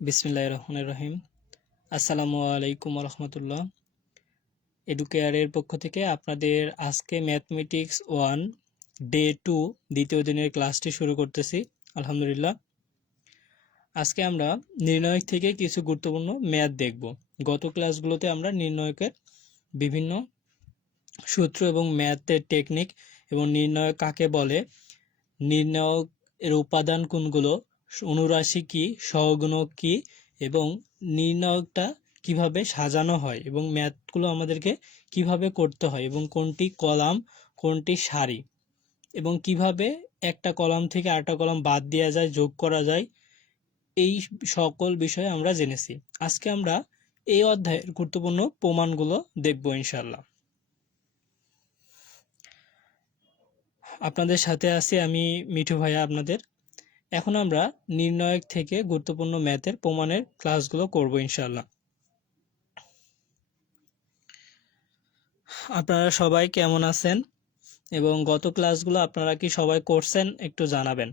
বিসমিল্লাহির রহমানির রহিম। আসসালামু আলাইকুম রহমতুল্লাহ। এডুকেয়ারের পক্ষ থেকে আপনাদের আজকে ম্যাথমেটিক্স 1 ডে 2 দ্বিতীয় দিনের ক্লাসটি শুরু করতেছি। আলহামদুলিল্লাহ, আজকে আমরা নির্ণায়ক থেকে কিছু গুরুত্বপূর্ণ ম্যাথ দেখব। গত ক্লাসগুলোতে আমরা নির্ণায়কের বিভিন্ন সূত্র এবং ম্যাথের টেকনিক এবং নির্ণায়ক কাকে বলে, নির্ণায়ক এর উপাদান কোনগুলো, অনুরাশি কি, সহগুণক কি এবং নির্ণায়কটা কিভাবে সাজানো হয় এবং ম্যাথগুলো আমাদেরকে কিভাবে করতে হয় এবং কোনটি কলাম কোনটি সারি এবং কিভাবে একটা কলাম থেকে আরেকটা কলাম বাদ দেওয়া যায়, যোগ করা যায়, এই সকল বিষয়ে আমরা জেনেছি। আজকে আমরা এই অধ্যায়ের গুরুত্বপূর্ণ প্রমাণগুলো দেখব ইনশাআল্লাহ। আপনাদের সাথে আছি আমি মিঠু ভাইয়া আপনাদের। এখন আমরা নির্ণায়ক থেকে গুরুত্বপূর্ণ ম্যাথের প্রমাণের ক্লাসগুলো করব ইনশাআল্লাহ। আপনারা সবাই কেমন আছেন এবং গত ক্লাসগুলো আপনারা কি সবাই করছেন একটু জানাবেন।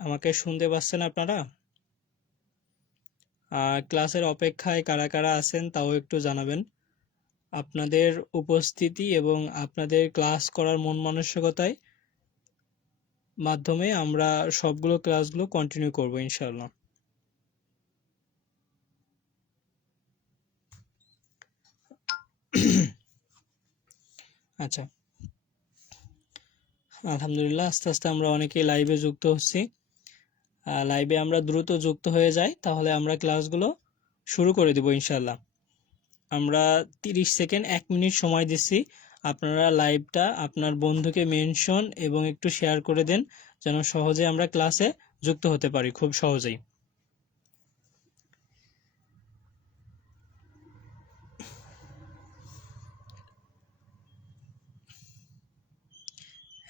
আমাকে শুনতে পাচ্ছেন আপনারা? ক্লাসের অপেক্ষায় কারা কারা আছেন তাও একটু জানাবেন। আপনাদের উপস্থিতি এবং আপনাদের ক্লাস করার মন মানসিকতায় মাধ্যমে আমরা সবগুলো ক্লাসগুলো কন্টিনিউ করব ইনশাআল্লাহ। আচ্ছা, আলহামদুলিল্লাহ, আস্তে আস্তে আমরা অনেকেই লাইভে যুক্ত হচ্ছি। লাইভে আমরা দ্রুত যুক্ত হয়ে যাই, তাহলে আমরা ক্লাসগুলো শুরু করে দেব ইনশাআল্লাহ। আমরা 30 সেকেন্ড 1 মিনিট সময় দিচ্ছি। আপনারা লাইভটা আপনার বন্ধুকে মেনশন এবং একটু শেয়ার করে দেন, যেন সহজে আমরা ক্লাসে যুক্ত হতে পারি, খুব সহজেই।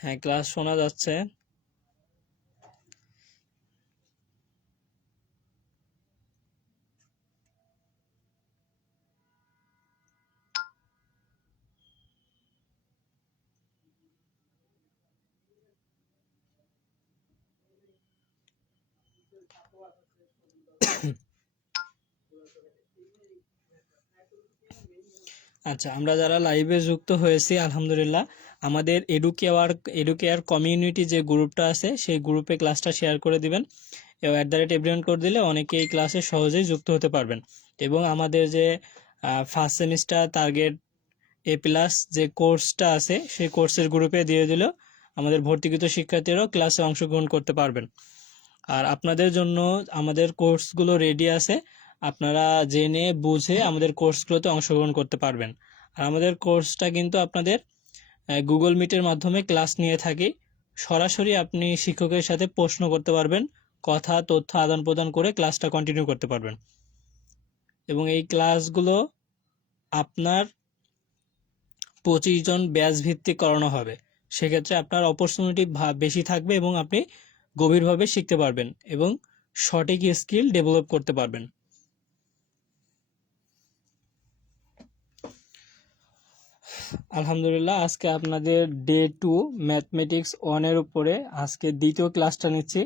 হ্যাঁ, ক্লাস শোনা যাচ্ছে। আচ্ছা, আমরা যারা লাইভে যুক্ত হয়েছি আলহামদুলিল্লাহ, আমাদের এডুকেয়ার কমিউনিটি যে গ্রুপটা আছে সেই গ্রুপে ক্লাসটা শেয়ার করে দিবেন এবং @everyone করে দিলে অনেকে এই ক্লাসে সহজেই যুক্ত হতে পারবেন। এবং আমাদের যে ফার্স্ট সেমিস্টার টার্গেট A+ যে কোর্সটা আছে সেই কোর্সের গ্রুপে দিয়ে দিলেও আমাদের ভর্তিকৃত শিক্ষার্থীরাও ক্লাসে অংশগ্রহণ করতে পারবেন। আর আপনাদের জন্য আমাদের কোর্সগুলো রেডি আছে, আপনারা জেনে বুঝে আমাদের কোর্সগুলোতে অংশগ্রহণ করতে পারবেন। আর আমাদের কোর্সটা কিন্তু আপনাদের গুগল মিটের মাধ্যমে ক্লাস নিয়ে থাকি। সরাসরি আপনি শিক্ষকের সাথে প্রশ্ন করতে পারবেন, কথা তথ্য আদান প্রদান করে ক্লাসটা কন্টিনিউ করতে পারবেন। এবং এই ক্লাসগুলো আপনার 25 জন ব্যাচ ভিত্তিক করানো হবে। সেক্ষেত্রে আপনার অপরচুনিটি বেশি থাকবে এবং আপনি গভীরভাবে শিখতে পারবেন এবং সঠিক স্কিল ডেভেলপ করতে পারবেন। আলহামদুলিল্লাহ, আজকে আপনাদের ডে 2 ম্যাথমেটিক্স 1 এর উপরে আজকে দ্বিতীয় ক্লাসটা নিচ্ছি।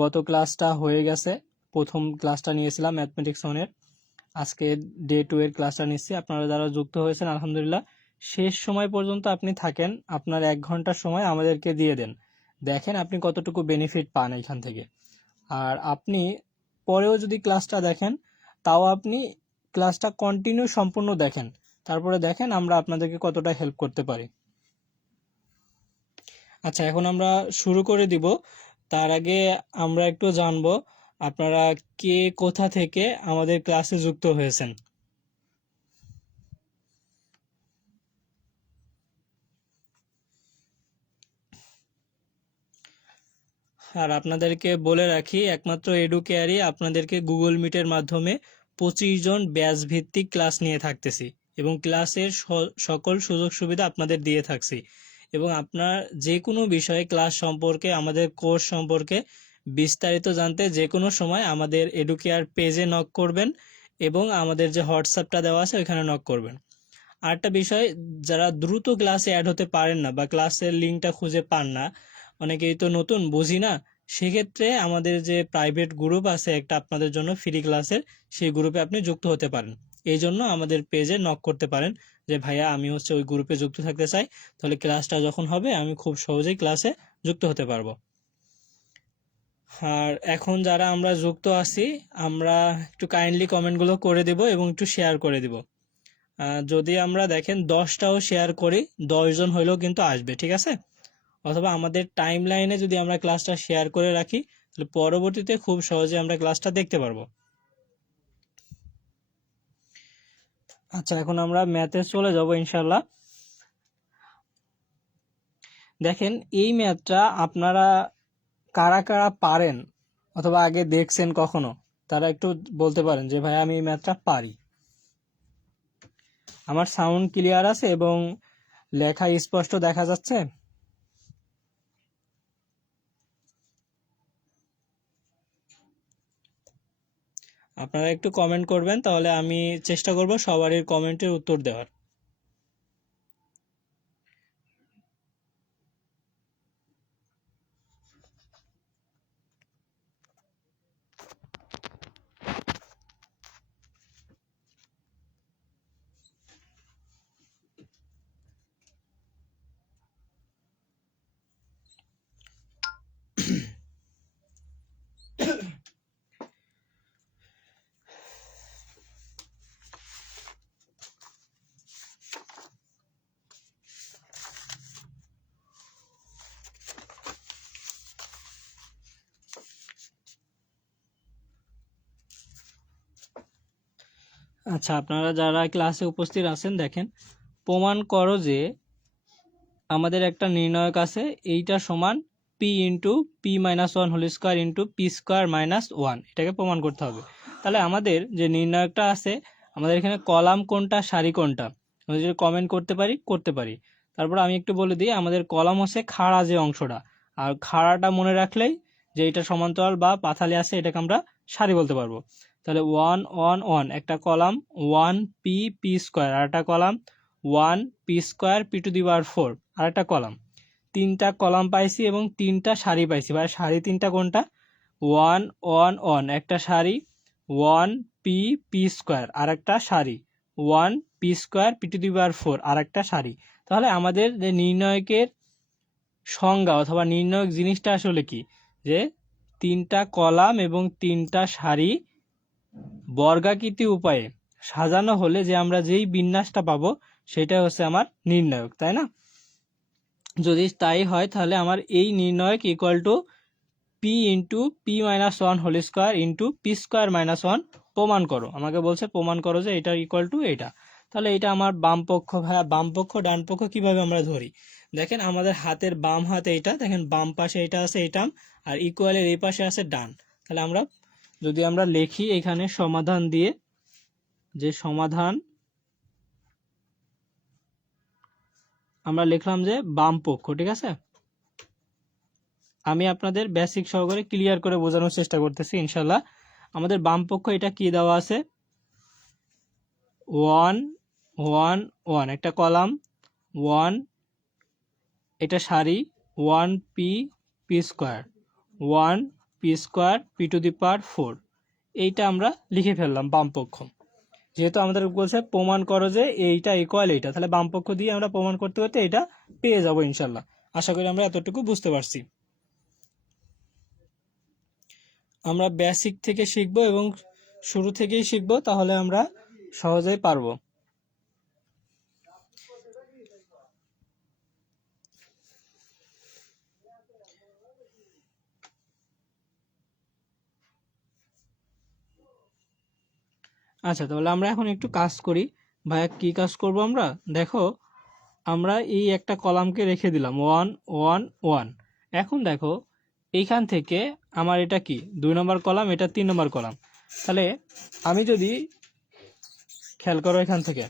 গত ক্লাসটা হয়ে গেছে, প্রথম ক্লাসটা নিয়েছিলাম ম্যাথমেটিক্স 1 এর। আজকে ডে 2 এর ক্লাসটা নিচ্ছি। আপনারা যারা যুক্ত হয়েছেন আলহামদুলিল্লাহ, শেষ সময় পর্যন্ত আপনি থাকেন, আপনার 1 ঘন্টা সময় আমাদেরকে দিয়ে দেন, দেখেন আপনি কতটুকু বেনিফিট পান এখান থেকে। আর আপনি পরেও যদি ক্লাসটা দেখেন, তাও আপনি ক্লাসটা কন্টিনিউ সম্পূর্ণ দেখেন, তারপরে দেখেন আমরা আপনাদেরকে কতটা হেল্প করতে পারি। আচ্ছা, এখন আমরা শুরু করে দিব। তার আগে আমরা একটু জানবো আপনারা কে কোথা থেকে আমাদের ক্লাসে যুক্ত হয়েছেন। আর আপনাদেরকে বলে রাখি, একমাত্র এডুকেয়ারই আপনাদেরকে গুগল মিটের মাধ্যমে 25 জন ব্যাচ ভিত্তিক ক্লাস নিয়ে থাকতেছি এবং ক্লাসের সকল সুযোগ সুবিধা আপনাদের দিয়ে থাকছি। এবং আপনার যে কোনো বিষয়ে ক্লাস সম্পর্কে, আমাদের কোর্স সম্পর্কে বিস্তারিত জানতে যে কোনো সময় আমাদের এডুকেয়ার পেজে নক করবেন এবং আমাদের যে হোয়াটসঅ্যাপটা দেওয়া আছে ওইখানে নক করবেন। আরেকটা বিষয়, যারা দ্রুত ক্লাসে অ্যাড হতে পারেন না বা ক্লাসের লিঙ্কটা খুঁজে পান না, অনেকেই তো নতুন, বুঝি না, সেক্ষেত্রে আমাদের যে প্রাইভেট গ্রুপ আছে একটা আপনাদের জন্য ফ্রি ক্লাসের, সেই গ্রুপে আপনি যুক্ত হতে পারেন। এই জন্য আমাদের পেজে নক করতে পারেন যে ভাইয়া আমি ওই গ্রুপে যুক্ত থাকতে চাই, তাহলে ক্লাসটা যখন হবে আমি খুব সহজেই ক্লাসে যুক্ত হতে পারবো। আর এখন যারা আমরা যুক্ত আছি, আমরা একটু কাইন্ডলি কমেন্টগুলো করে দিব এবং একটু শেয়ার করে দিব। যদি আমরা দেখেন 10টাও শেয়ার করি, 10 জন হইলেও কিন্তু আসবে, ঠিক আছে? অথবা আমাদের টাইম লাইনে যদি আমরা ক্লাসটা শেয়ার করে রাখি, তাহলে পরবর্তীতে খুব সহজে আমরা ক্লাসটা দেখতে পারবো। আচ্ছা, এখন আমরা ম্যাথে চলে যাব ইনশাল্লাহ। দেখেন, এই ম্যাথটা আপনারা কারা কারা পারেন অথবা আগে দেখছেন কখনো, তারা একটু বলতে পারেন যে ভাই আমি এই ম্যাথটা পারি। আমার সাউন্ড ক্লিয়ার আছে এবং লেখা স্পষ্ট দেখা যাচ্ছে? আপনারা একটু কমেন্ট করবেন, তাহলে আমি চেষ্টা করব সবারই কমেন্টের উত্তর দেওয়ার। আচ্ছা, আপনারা যারা ক্লাসে উপস্থিত আছেন, দেখেন, প্রমাণ করো যে আমাদের একটা নির্ণায়ক আছে, এইটা সমান P into P minus one whole square into P square minus one, এটাকে প্রমাণ করতে হবে। তাহলে আমাদের যে নির্ণায়কটা আছে, আমাদের এখানে কলাম কোনটা, সারি কোনটা, আমরা যদি কমেন্ট করতে পারি, করতে পারি। তারপর আমি একটু বলে দিই, আমাদের কলাম হচ্ছে খাড়া যে অংশটা, আর খাড়াটা মনে রাখলেই যে এটা সমান্তরাল বা পাথালি আছে, এটাকে আমরা সারি বলতে পারবো। তাহলে ওয়ান ওয়ান ওয়ান একটা column, one P P square আর একটা column, one P square P to the power four আর একটা কলাম। তিনটা কলাম পাইছি এবং তিনটা সারি পাইছি। ভাই সারি তিনটা কোনটা? ওয়ান ওয়ান ওয়ান একটা সারি, ওয়ান পি পি স্কোয়ার আর একটা সারি, one P square P to the power four আর একটা সারি। তাহলে আমাদের যে নির্ণয়কের সংজ্ঞা অথবা নির্ণয়ক জিনিসটা আসলে কি, যে তিনটা কলাম এবং তিনটা সারি বর্গাকৃতি উপায়ে সাজানো হলে যে আমরা যেই বিন্যাসটা পাবো সেটা হচ্ছে আমার নির্ণায়ক, তাই না? যদি তাই হয় তাহলে আমার এই নির্ণায়ক equal to P into P minus one whole square into P square minus one প্রমাণ করো। আমাকে বলছে প্রমাণ করো যে এটা ইকুয়াল টু এটা। তাহলে এটা আমার বাম পক্ষ। ভাইয়া বাম পক্ষ ডান পক্ষ কিভাবে আমরা ধরি? দেখেন, আমাদের হাতের বাম হাতে এটা, দেখেন বাম পাশে এটা আছে, এটা, আর ইকুয়ালের এই পাশে আছে ডান। তাহলে আমরা যদি আমরা লিখি এখানে সমাধান দিয়ে, যে সমাধান আমরা লিখলাম যে বাম পক্ষ, ঠিক আছে? আমি আপনাদের বেসিক সহকারে ক্লিয়ার করে বোঝানোর চেষ্টা করতেছি ইনশাল্লাহ। আমাদের বাম পক্ষ এটা কি দেওয়া আছে, ওয়ান ওয়ান ওয়ান একটা কলাম, ওয়ান এটা সারি, one P P square, one P square P to the power four, এইটা আমরা লিখে ফেললাম বাম পক্ষ। যেহেতু আমাদের বলছে প্রমাণ করো যে এইটা ইকুয়াল এইটা, তাহলে বাম পক্ষ দিয়ে আমরা প্রমাণ করতে করতে এটা পেয়ে যাবো ইনশাল্লাহ। আশা করি আমরা এতটুকু বুঝতে পারছি। আমরা বেসিক থেকে শিখবো এবং শুরু থেকেই শিখবো, তাহলে আমরা সহজেই পারবো। আচ্ছা, তাহলে আমরা এখন একটু কাজ করি। ভাইয়া কি কাজ করব আমরা? দেখো, আমরা এই একটা কলামকে রেখে দিলাম ওয়ান ওয়ান ওয়ান। এখন দেখো, এইখান থেকে আমার এটা কি 2 নম্বর কলাম, এটা 3 নম্বর কলাম। তাহলে আমি যদি খেয়াল করো, এখান থেকে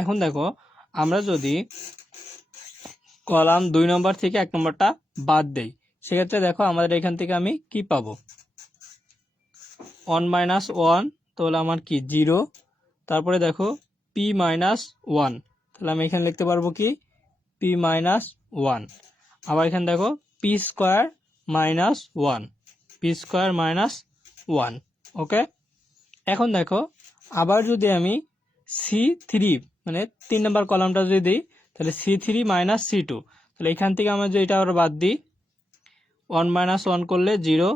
এখন দেখো আমরা যদি কলাম 2 নম্বর থেকে 1 নম্বরটা বাদ দেই, সেক্ষেত্রে দেখো আমাদের এখান থেকে আমি কি পাবো, 1 মাইনাস 1, তাহলে আমার কি 0। তারপরে দেখো পি মাইনাস 1, তাহলে আমি এখানে লিখতে পারবো কি পি মাইনাস 1। আবার এখানে দেখো P square minus 1, P square minus 1। ওকে, এখন দেখো আবার যদি আমি C3 মানে 3 নম্বর কলামটা যদি দিই, তাহলে C3 মাইনাস C2, তাহলে এখান থেকে আমরা যদি এটা আবার বাদ দিই, 1 মাইনাস 1 করলে 0,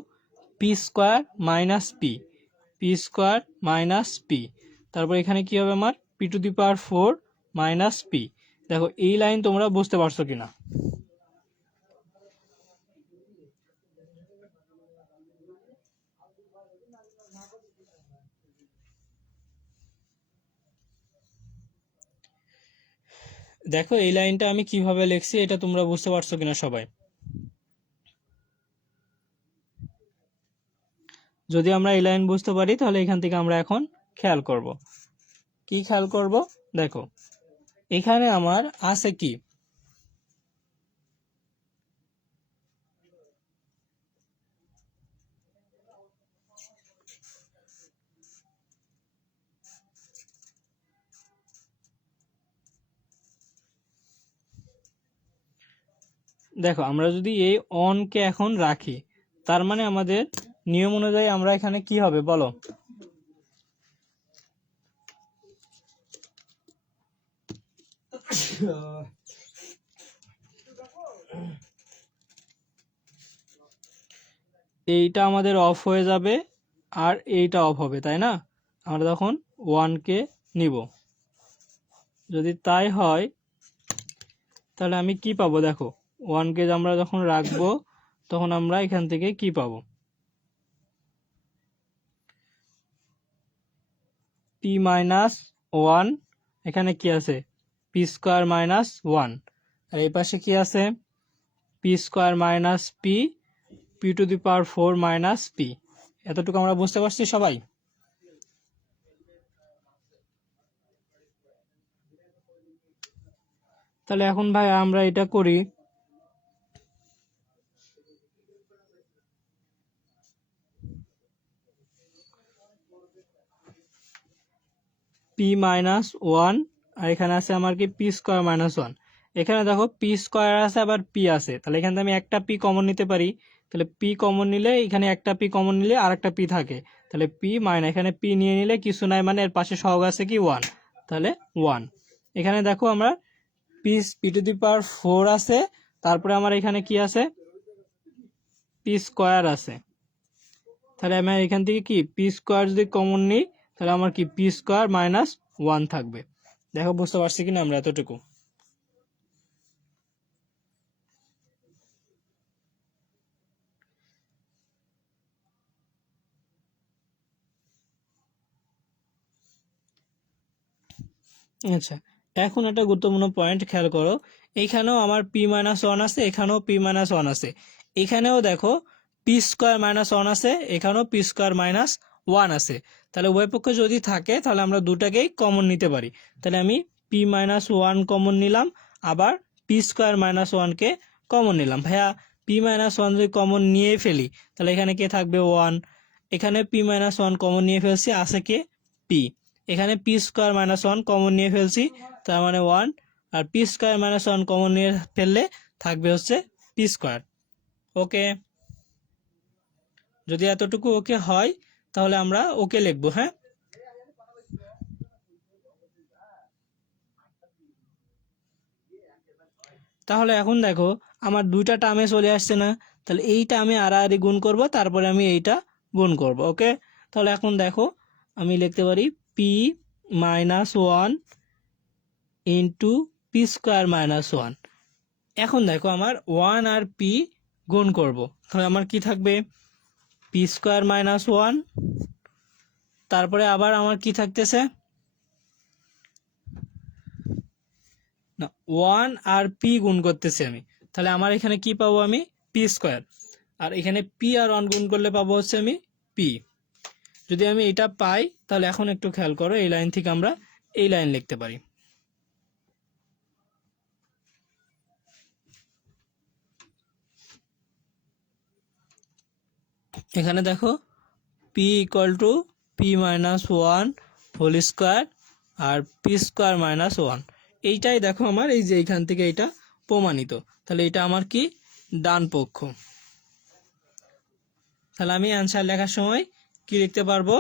P square minus P, P square minus P. তারপর এখানে কি হবে আমার P to the power 4 minus P. দেখো এই লাইন তোমরা বুঝতে পারছো কিনা। দেখো এই লাইনটা আমি কিভাবে লিখছি, এটা তোমরা বুঝতে পারছো কিনা সবাই। যদি আমরা এই লাইন বুঝতে পারি, তাহলে এখান থেকে আমরা এখন খেয়াল করব। কি খেয়াল করব, দেখো এখানে আমার আছে কি, দেখো আমরা যদি এই অনকে এখন রাখি, তার মানে আমাদের নিয়ম অনুযায়ী আমরা এখানে কি হবে বলো, এইটা আমাদের অফ হয়ে যাবে আর এইটা অফ হবে, তাই না? আমরা তখন 1কে নিব। যদি তাই হয় তাহলে আমি কি পাবো, দেখো 1কে আমরা যখন রাখবো তখন আমরা এখান থেকে কি পাবো, পি মাইনাস 1, এখানে কি আছে পি স্কোয়ার মাইনাস 1, আর এই পাশে কি আছে P square minus P, P to the power 4 minus P. এতটুকু আমরা বুঝতে পারছি সবাই। তাহলে এখন ভাই আমরা এটা করি, পি মাইনাস 1, আর এখানে আছে আমার কি পি স্কোয়ার মাইনাস 1। এখানে দেখো পি স্কোয়ার আছে আবার পি আছে, তাহলে এখানে আমি একটা পি কমন নিতে পারি, তাহলে পি কমন নিলে এখানে একটা পি কমন নিলে আর একটা পি থাকে, তাহলে পি মাইনাস এখানে পি নিয়ে নিলে কিছু নাই, মানে এর পাশে সহগ আছে কি 1, তাহলে 1। এখানে দেখো আমরা পি টু দি পাওয়ার 4 আছে, তারপরে আমার এখানে কি আছে পি স্কোয়ার আছে, তাহলে আমি এখান থেকে কি পি স্কোয়ার যদি কমন নিই, তাহলে আমার কি পি স্কোয়ার মাইনাস 1 থাকবে। দেখো বুঝতে পারছি কিনা আমরা এতটুকু। আচ্ছা, এখন একটা গুরুত্বপূর্ণ পয়েন্ট খেয়াল করো, এইখানেও আমার পি মাইনাস 1 আছে, এখানেও পি মাইনাস 1 আছে, এখানেও দেখো পি স্কোয়ার মাইনাস 1 আছে, এখানেও পি স্কোয়ার মাইনাস 1 আছে। তাহলে উভয় পক্ষে যদি থাকে তাহলে আমরা দুটাকেই কমন নিতে পারি। তাহলে আমি পি মাইনাস 1 কমন নিলাম, আবার পি স্কোয়ার মাইনাস 1কে কমন নিলাম। ভাইয়া পি মাইনাস 1 যদি কমন নিয়ে ফেলি তাহলে এখানে কে থাকবে 1, এখানে পি মাইনাস 1 কমন নিয়ে ফেলছি, আছে কে পি, এখানে পি স্কোয়ার মাইনাস 1 কমন নিয়ে ফেলছি, তার মানে 1, আর পি স্কোয়ার মাইনাস 1 কমন নিয়ে ফেললে থাকবে হচ্ছে পি স্কোয়ার। ওকে, যদি এতটুকু ওকে হয় তাহলে আমরা ওকে লিখবো। হ্যাঁ, তাহলে এখন দেখো আমার দুইটা টার্মে চলে আসছে না, তাহলে এইটা আমি আড়াআড়ি গুণ করব, তারপরে আমি এইটা গুণ করব। ওকে, তাহলে এখন দেখো আমি লিখতে পারি P minus 1 into P square minus 1। এখন দেখো আমার 1 আর পি গুণ করব, তাহলে আমার কি থাকবে পি স্কোয়ার মাইনাস 1, তারপরে আবার আমার কি থাকতেছে না 1 আর পি গুণ করতেছি আমি, তাহলে আমার এখানে কি পাবো আমি পি স্কোয়ার, আর এখানে পি আর 1 গুণ করলে পাবো হচ্ছে আমি পি। যদি আমি এটা পাই তাহলে এখন একটু খেয়াল করো, এই লাইন থেকে আমরা এই লাইন লিখতে পারি। এখানে দেখো P equal to P minus one whole square আর পি স্কোয়ার মাইনাস ওয়ান, এইটাই দেখো আমার এই যে এইখান থেকে এটা প্রমাণিত। তাহলে এটা আমার কি ডান পক্ষ। তাহলে আমি অ্যান্সার লেখার সময় কি লিখতে পারবো,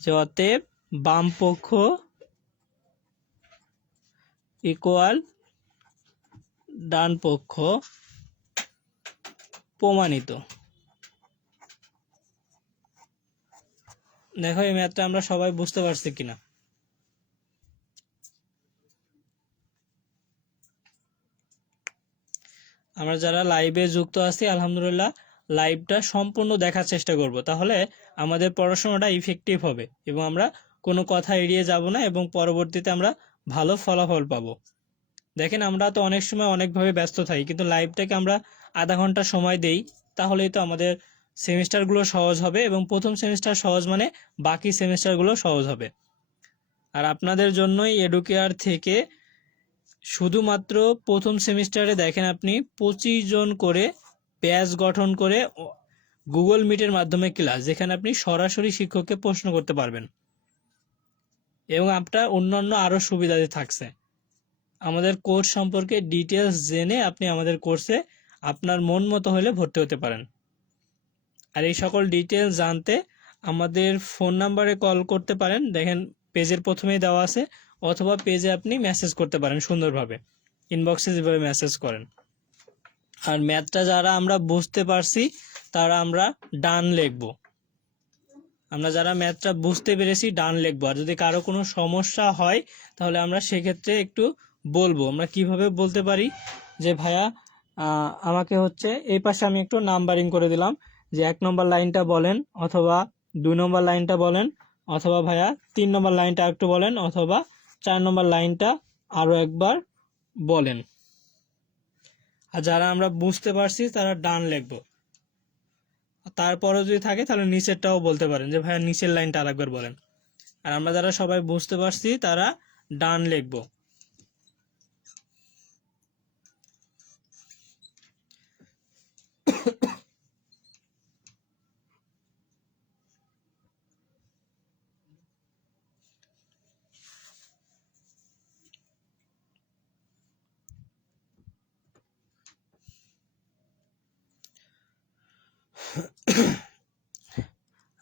যে অতএব বাম পক্ষ ইকুয়াল ডান পক্ষ প্রমাণিত। দেখো এই ম্যাথটা আমরা সবাই বুঝতে পারছি কিনা। আমরা যারা লাইভে যুক্ত আছি আলহামদুলিল্লাহ লাইভটা সম্পূর্ণ দেখার চেষ্টা করব, তাহলে আমাদের পড়াশোনাটা ইফেক্টিভ হবে এবং আমরা কোনো কথা এড়িয়ে যাব না এবং পরবর্তীতে আমরা ভালো ফলাফল পাবো। দেখেন আমরা তো অনেক সময় অনেকভাবে ব্যস্ত থাকি, কিন্তু লাইভটাকে আমরা আধা ঘন্টা সময় দেই, তাহলেই তো আমাদের সেমিস্টারগুলো সহজ হবে এবং প্রথম সেমিস্টার সহজ মানে বাকি সেমিস্টারগুলো সহজ হবে। আর আপনাদের জন্যই এডুকেয়ার থেকে শুধুমাত্র প্রথম সেমিস্টারে দেখেন আপনি 25 জন করে ব্যাচ গঠন করে গুগল মিটের মাধ্যমে ক্লাস, যেখানে আপনি সরাসরি শিক্ষককে প্রশ্ন করতে পারবেন এবং আপনার অন্যান্য আরও সুবিধা থাকছে। আমাদের কোর্স সম্পর্কে ডিটেলস জেনে আপনি আমাদের কোর্সে আপনার মন মতো হলে ভর্তি হতে পারেন। আর এই সকল ডিটেলস জানতে আমাদের ফোন নাম্বারে কল করতে পারেন, দেখেন পেজের প্রথমেই দেওয়া আছে, অথবা পেজে আপনি মেসেজ করতে পারেন সুন্দরভাবে, ইনবক্সে যেভাবে মেসেজ করেন। আর ম্যাথটা যারা আমরা বুঝতে পারছি তারা আমরা ডান লিখবো, আমরা যারা ম্যাথটা বুঝতে পেরেছি ডান লিখবো। আর যদি কারো কোনো সমস্যা হয় তাহলে আমরা সেক্ষেত্রে একটু বলবো। আমরা কিভাবে বলতে পারি, যে ভাইয়া আমাকে হচ্ছে এই পাশে আমি একটু নাম্বারিং করে দিলাম, যে 1 নম্বর লাইনটা বলেন, অথবা 2 নম্বর লাইনটা বলেন, অথবা ভাইয়া 3 নম্বর লাইনটা একটু বলেন, অথবা 4 নম্বর লাইনটা আরও একবার বলেন। আর যারা আমরা বুঝতে পারছি তারা ডান লিখবো। তারপরে যদি থাকে তাহলে নিচেরটাও বলতে পারেন, যে ভাইয়া নিচের লাইনটা আরেকবার বলেন। আর আমরা যারা সবাই বুঝতে পারছি তারা ডান লিখবো।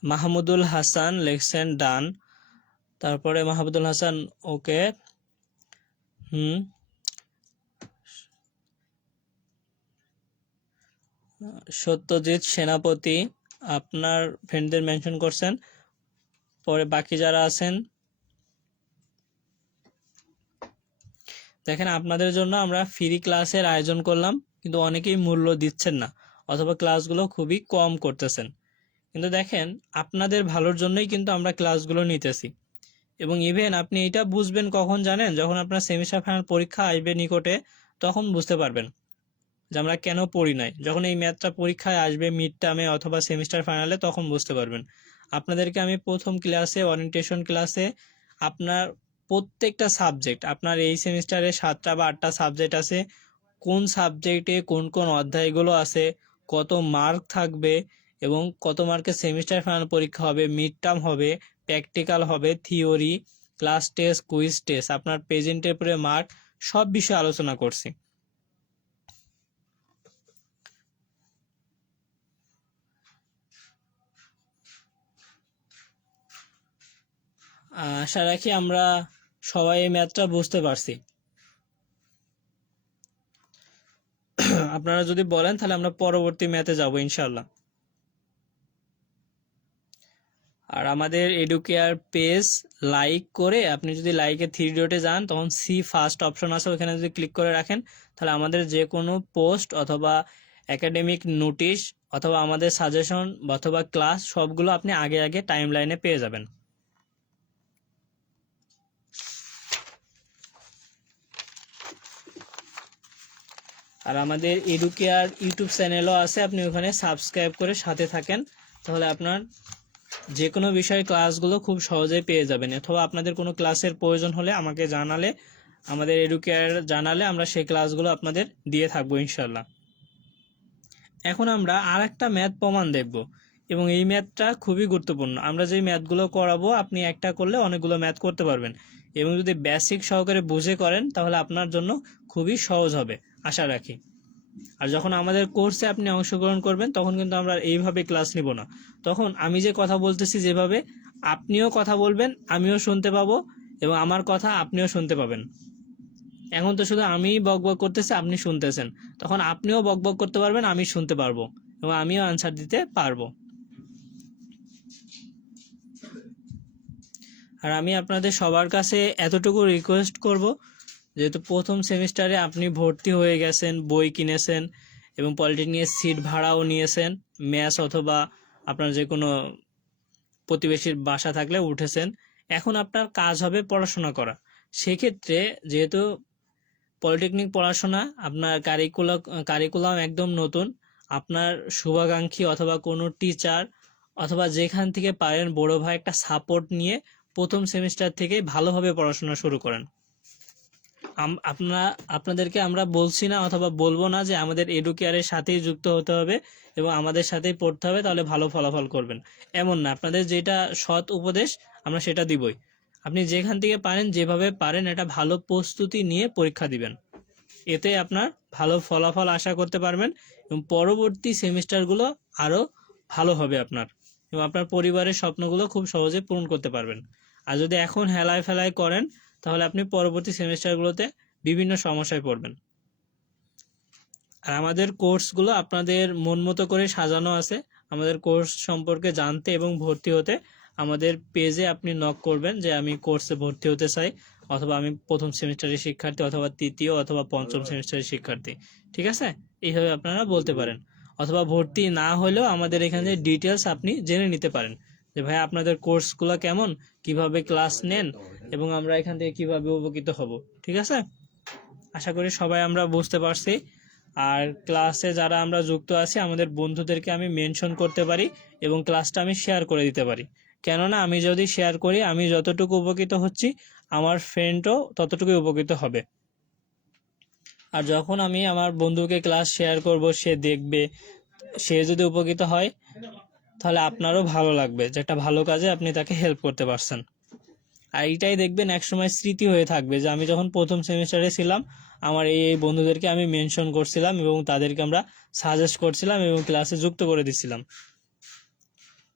মাহমুদুল হাসান লিখছেন ডান, তারপরে মাহমুদুল হাসান ওকে। সত্যজিৎ সেনাপতি আপনার ফ্রেন্ডদের মেনশন করছেন। পরে বাকি যারা আছেন দেখেন আপনাদের জন্য আমরা ফ্রি ক্লাসের আয়োজন করলাম, কিন্তু অনেকেই মূল্য দিচ্ছেন না অথবা ক্লাসগুলো খুবই কম করতেছেন। কিন্তু দেখেন আপনাদের ভালোর জন্যই কিন্তু আমরা ক্লাসগুলো নিতেছি। এবং ইভেন আপনি এটা বুঝবেন কখন জানেন, যখন আপনার সেমিস্টার ফাইনাল পরীক্ষা আসবে নিকটে, তখন বুঝতে পারবেন যে আমরা কেন পড়ি নাই। যখন এই ম্যাথটা পরীক্ষায় আসবে মিড টার্মে অথবা সেমিস্টার ফাইনালে, তখন বুঝতে পারবেন। আপনাদেরকে আমি প্রথম ক্লাসে ওরিয়েন্টেশন ক্লাসে আপনার প্রত্যেকটা সাবজেক্ট, আপনার এই সেমিস্টারে 7টা বা 8টা সাবজেক্ট আছে, কোন সাবজেক্টে কোন কোন অধ্যায়গুলো আছে, কত মার্ক থাকবে এবং কত মার্কের সেমিস্টার ফাইনাল পরীক্ষা হবে, মিড টার্ম হবে, প্র্যাকটিক্যাল হবে, theory, class test, quiz test, আপনার প্রেজেন্টের পরে মার্ক, সব বিষয়ে আলোচনা করছি। আশা রাখি আমরা সবাই এই ম্যাথটা বুঝতে পারছি। আপনারা যদি বলেন তাহলে আমরা পরবর্তী ম্যাথে যাব ইনশাল্লাহ। আর আমাদের এডুকেয়ার পেজ লাইক করে, আপনি যদি লাইকে 3 ডটে যান তখন সি ফার্স্ট অপশন আছে, ওখানে যদি ক্লিক করে রাখেন তাহলে আমাদের যে কোনো পোস্ট অথবা একাডেমিক নোটিশ অথবা আমাদের সাজেশন অথবা ক্লাস সবগুলো আপনি আগে আগে টাইম লাইনে পেয়ে যাবেন। আর আমাদের এডুকেয়ার ইউটিউব চ্যানেলও আছে, আপনি ওখানে সাবস্ক্রাইব করে সাথে থাকেন, তাহলে আপনার যে কোনো বিষয়ে ক্লাসগুলো খুব সহজেই পেয়ে যাবেন, অথবা আপনাদের কোনো ক্লাসের প্রয়োজন হলে আমাকে জানালে, আমাদের এডুকেয়ার জানালে আমরা সেই ক্লাসগুলো আপনাদের দিয়ে থাকবো ইনশাল্লাহ। এখন আমরা আর একটা ম্যাথ প্রমাণ দেখব, এবং এই ম্যাথটা খুবই গুরুত্বপূর্ণ। আমরা যেই ম্যাথগুলো করাবো আপনি একটা করলে অনেকগুলো ম্যাথ করতে পারবেন, এবং যদি বেসিক সহকারে বুঝে করেন তাহলে আপনার জন্য খুবই সহজ হবে আশা রাখি। আর যখন আমাদের কোর্সে আপনি অংশগ্রহণ করবেন তখন কিন্তু আমরা এইভাবে ক্লাস নিব না, তখন আমি যে কথা বলতেছি যেভাবে আপনিও কথা বলবেন, আমিও শুনতে পাবো, এবং আমার কথা আপনিও শুনতে পাবেন। এখন তো শুধু আমিই বকবক করতেছি, আপনি শুনতেছেন, তখন আপনিও বকবক করতে পারবেন, আমি শুনতে পারবো, এবং আমিও আনসার দিতে পারবো। আর আমি আপনাদের সবার কাছে এতটুকু রিকোয়েস্ট করব, যেহেতু প্রথম সেমিস্টারে আপনি ভর্তি হয়ে গেছেন, বই কিনেছেন এবং পলিটেকনিকের সিট ভাড়াও নিয়েছেন, মেস অথবা আপনার যে কোনো প্রতিবেশীর বাসা থাকলে উঠেছেন, এখন আপনার কাজ হবে পড়াশোনা করা। সেক্ষেত্রে যেহেতু পলিটেকনিক পড়াশোনা, আপনার কারিকুলাম একদম নতুন, আপনার শুভাকাঙ্ক্ষী অথবা কোনো টিচার অথবা যেখান থেকে পারেন বড় ভাই একটা সাপোর্ট নিয়ে প্রথম সেমিস্টার থেকে ভালোভাবে পড়াশোনা শুরু করেন। আপনাদেরকে আমরা বলছি না অথবা বলবো না যে আমাদের এডুকেয়ারের সাথেই যুক্ত হতে হবে এবং আমাদের সাথেই পড়তে হবে তাহলে ভালো ফলাফল করবেন, এমন না। আপনাদের যেটা সৎ উপদেশ আমরা সেটা দিবই। আপনি যেখান থেকে পারেন, যেভাবে পারেন, এটা ভালো প্রস্তুতি নিয়ে পরীক্ষা দিবেন, এতে আপনার ভালো ফলাফল আশা করতে পারবেন এবং পরবর্তী সেমিস্টারগুলো আরও ভালো হবে আপনার, এবং আপনার পরিবারের স্বপ্নগুলো খুব সহজে পূরণ করতে পারবেন। আর যদি এখন হেলায় ফেলায় করেন তাহলে আপনি পরবর্তী সেমিস্টারগুলোতে বিভিন্ন সমস্যায় পড়বেন। আর আমাদের কোর্সগুলো আপনাদের মন মতো করে সাজানো আছে। আমাদের কোর্স সম্পর্কে জানতে এবং ভর্তি হতে আমাদের পেজে আপনি নক করবেন যে আমি কোর্সে ভর্তি হতে চাই, অথবা আমি প্রথম সেমিস্টারের শিক্ষার্থী, অথবা তৃতীয় অথবা পঞ্চম সেমিস্টারের শিক্ষার্থী। ঠিক আছে, এইভাবে আপনারা বলতে পারেন। অথবা ভর্তি না হলেও আমাদের এখানে ডিটেলস আপনি জেনে নিতে পারেন যে ভাই আপনাদের কোর্সগুলো কেমন, কিভাবে ক্লাস নেন, এবং আমরা এখান থেকে কিভাবে উপকৃত হব। ঠিক আছে, আশা করি সবাই আমরা বুঝতে পারছি। আর ক্লাসে যারা আমরা যুক্ত আছি আমাদের বন্ধুদেরকে আমি মেনশন করতে পারি এবং ক্লাসটা আমি শেয়ার করে দিতে পারি, কেননা আমি যদি শেয়ার করি আমি যতটুকু উপকৃত হচ্ছি আমার ফ্রেন্ডও ততটুকুই উপকৃত হবে। আর যখন আমি আমার বন্ধুকে ক্লাস শেয়ার করব, সে দেখবে, সে যদি উপকৃত হয় তাহলে আপনারও ভালো লাগবে যে একটা ভালো কাজে আপনি তাকে হেল্প করতে পারছেন। আর এইটাই দেখবেন একসময় স্মৃতি হয়ে থাকবে যে আমি যখন প্রথম সেমিস্টারে ছিলাম আমার এই বন্ধুদেরকে আমি মেনশন করছিলাম এবং তাদেরকে আমরা সাজেস্ট করছিলাম এবং ক্লাসে যুক্ত করে দিছিলাম।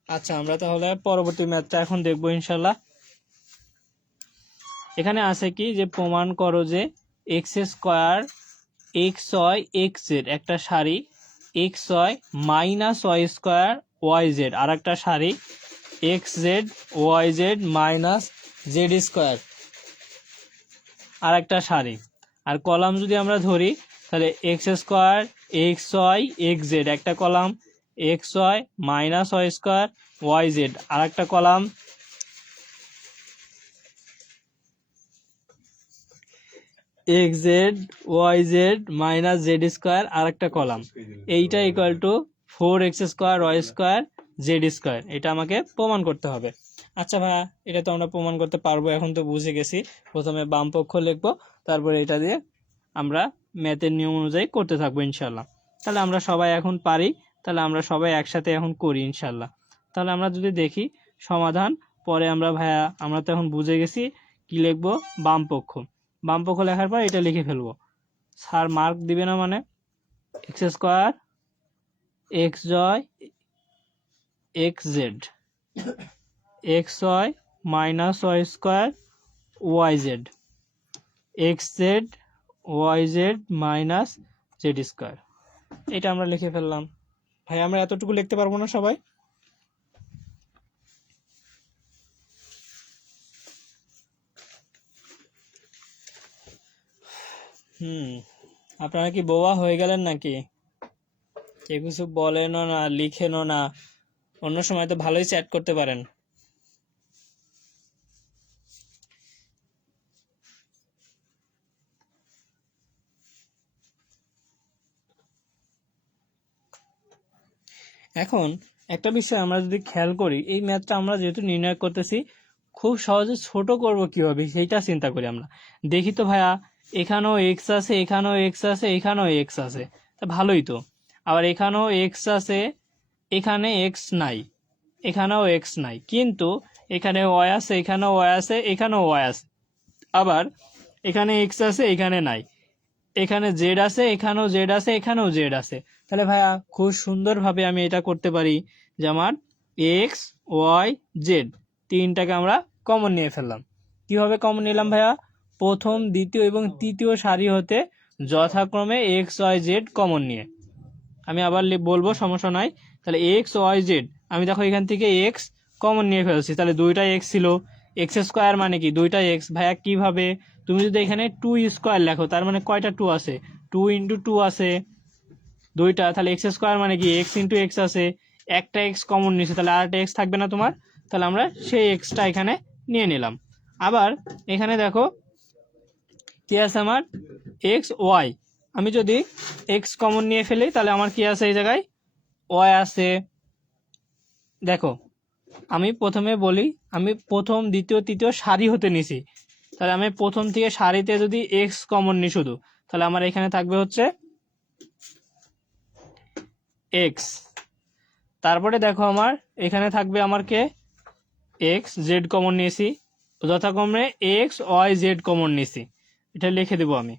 আচ্ছা, আমরা তাহলে পরবর্তী ম্যাথটা এখন দেখবো ইনশাল্লাহ। এখানে আছে কি যে প্রমাণ করো যে X square x Y x Z একটা সারি, X Y minus Y square Y Z আর একটা সারি, X Z Y Z minus Z square আর একটা সারি। আর কলাম যদি আমরা ধরি তাহলে X square x Y x Z একটা column, X Y minus Y square Y Z আর একটা column, X Z Y Z minus Z square আর একটা কলাম। এইটা equal to 4x square Y square Z square. এটা আমাকে প্রমাণ করতে হবে। আচ্ছা ভাইয়া, এটা তো আমরা প্রমাণ করতে পারবো, এখন তো বুঝে গেছি। প্রথমে বাম পক্ষ লিখবো, তারপরে এটা দিয়ে আমরা ম্যাথের নিয়ম অনুযায়ী করতে থাকবো ইনশাল্লাহ। তাহলে আমরা সবাই এখন পারি, তাহলে আমরা সবাই একসাথে এখন করি ইনশাল্লাহ। তাহলে আমরা যদি দেখি সমাধান, পরে আমরা ভাইয়া আমরা তো এখন বুঝে গেছি কি লিখবো, বাম পক্ষ। বাম পক্ষ লেখার পর এটা লিখে ফেলবো। স্যার মার্ক দিবে না মানে x square x Y x z x Y minus Y square Y z x Z Y Z minus Z square. এটা আমরা লিখে ফেললাম। ভাই আমরা এতটুকু লিখতে পারবো না সবাই? আপনারা কি বোবা হয়ে গেলেন নাকি? কেউ কিছু বলেনও না, লিখেনও না। অন্য সময় তো ভালোই চ্যাট করতে পারেন। এখন একটা বিষয় আমরা যদি খেয়াল করি, এই ম্যাথটা আমরা যেহেতু নির্ণয় করতেছি, খুব সহজে ছোট করব কিভাবে সেইটা চিন্তা করি আমরা। দেখি তো ভাইয়া, এখানেও এক্স আছে, এখানেও এক্স আছে, এখানেও এক্স আছে, তা ভালোই তো। আবার এখানেও এক্স আছে, এখানে এক্স নাই, এখানেও এক্স নাই, কিন্তু এখানে ওয়াই আছে, এখানেও ওয়াই আছে, এখানেও ওয়াই আছে। আবার এখানে এক্স আছে, এখানে নাই, এখানে জেড আছে, এখানেও জেড আছে, এখানেও জেড আছে। তাহলে ভাইয়া খুব সুন্দরভাবে আমি এটা করতে পারি যে আমার এক্স ওয়াই জেড তিনটাকে আমরা কমন নিয়ে ফেললাম। কিভাবে কমন নিলাম ভাইয়া? প্রথম, দ্বিতীয় এবং তৃতীয় সারি হতে যথাক্রমে এক্স ওয়াই জেড কমন নিয়ে। আমি আবার বলবো, সমস্যা নাই। তাহলে এক্স ওয়াই জেড, আমি দেখো এখান থেকে এক্স কমন নিয়ে ফেলছি, তাহলে দুইটা এক্স ছিল, এক্স স্কোয়ার মানে কি দুইটা এক্স। ভাইয়া কিভাবে? তুমি যদি এখানে টু স্কোয়ার লেখো, তার মানে কয়টা টু আছে? টু ইন্টু টু আছে দুইটা, তাহলে এক্স স্কোয়ার মানে কি এক্স ইন্টু এক্স আছে, একটা এক্স কমন নিয়েছে, তাহলে আরেকটা এক্স থাকবে না তোমার? তাহলে আমরা সেই এক্সটা এখানে নিয়ে নিলাম। আবার এখানে দেখো কি আছে আমার, এক্স ওয়াই। আমি যদি এক্স কমন নিয়ে ফেলি, তাহলে আমার কি আছে এই জায়গায়? ওয়াই আছে। দেখো আমি প্রথমে বলি, আমি প্রথম, দ্বিতীয়, তৃতীয় সারি হতে নিছি, তাহলে আমি প্রথম থেকে সারিতে যদি এক্স কমন নিই শুধু, তাহলে আমার এখানে থাকবে হচ্ছে এক্স। তারপরে দেখো আমার এখানে থাকবে আমার কে, এক্স, জেড কমন নিয়েছি, যথাক্রমে এক্স ওয়াই জেড কমন নিয়েছি, এটা লিখে দেবো আমি।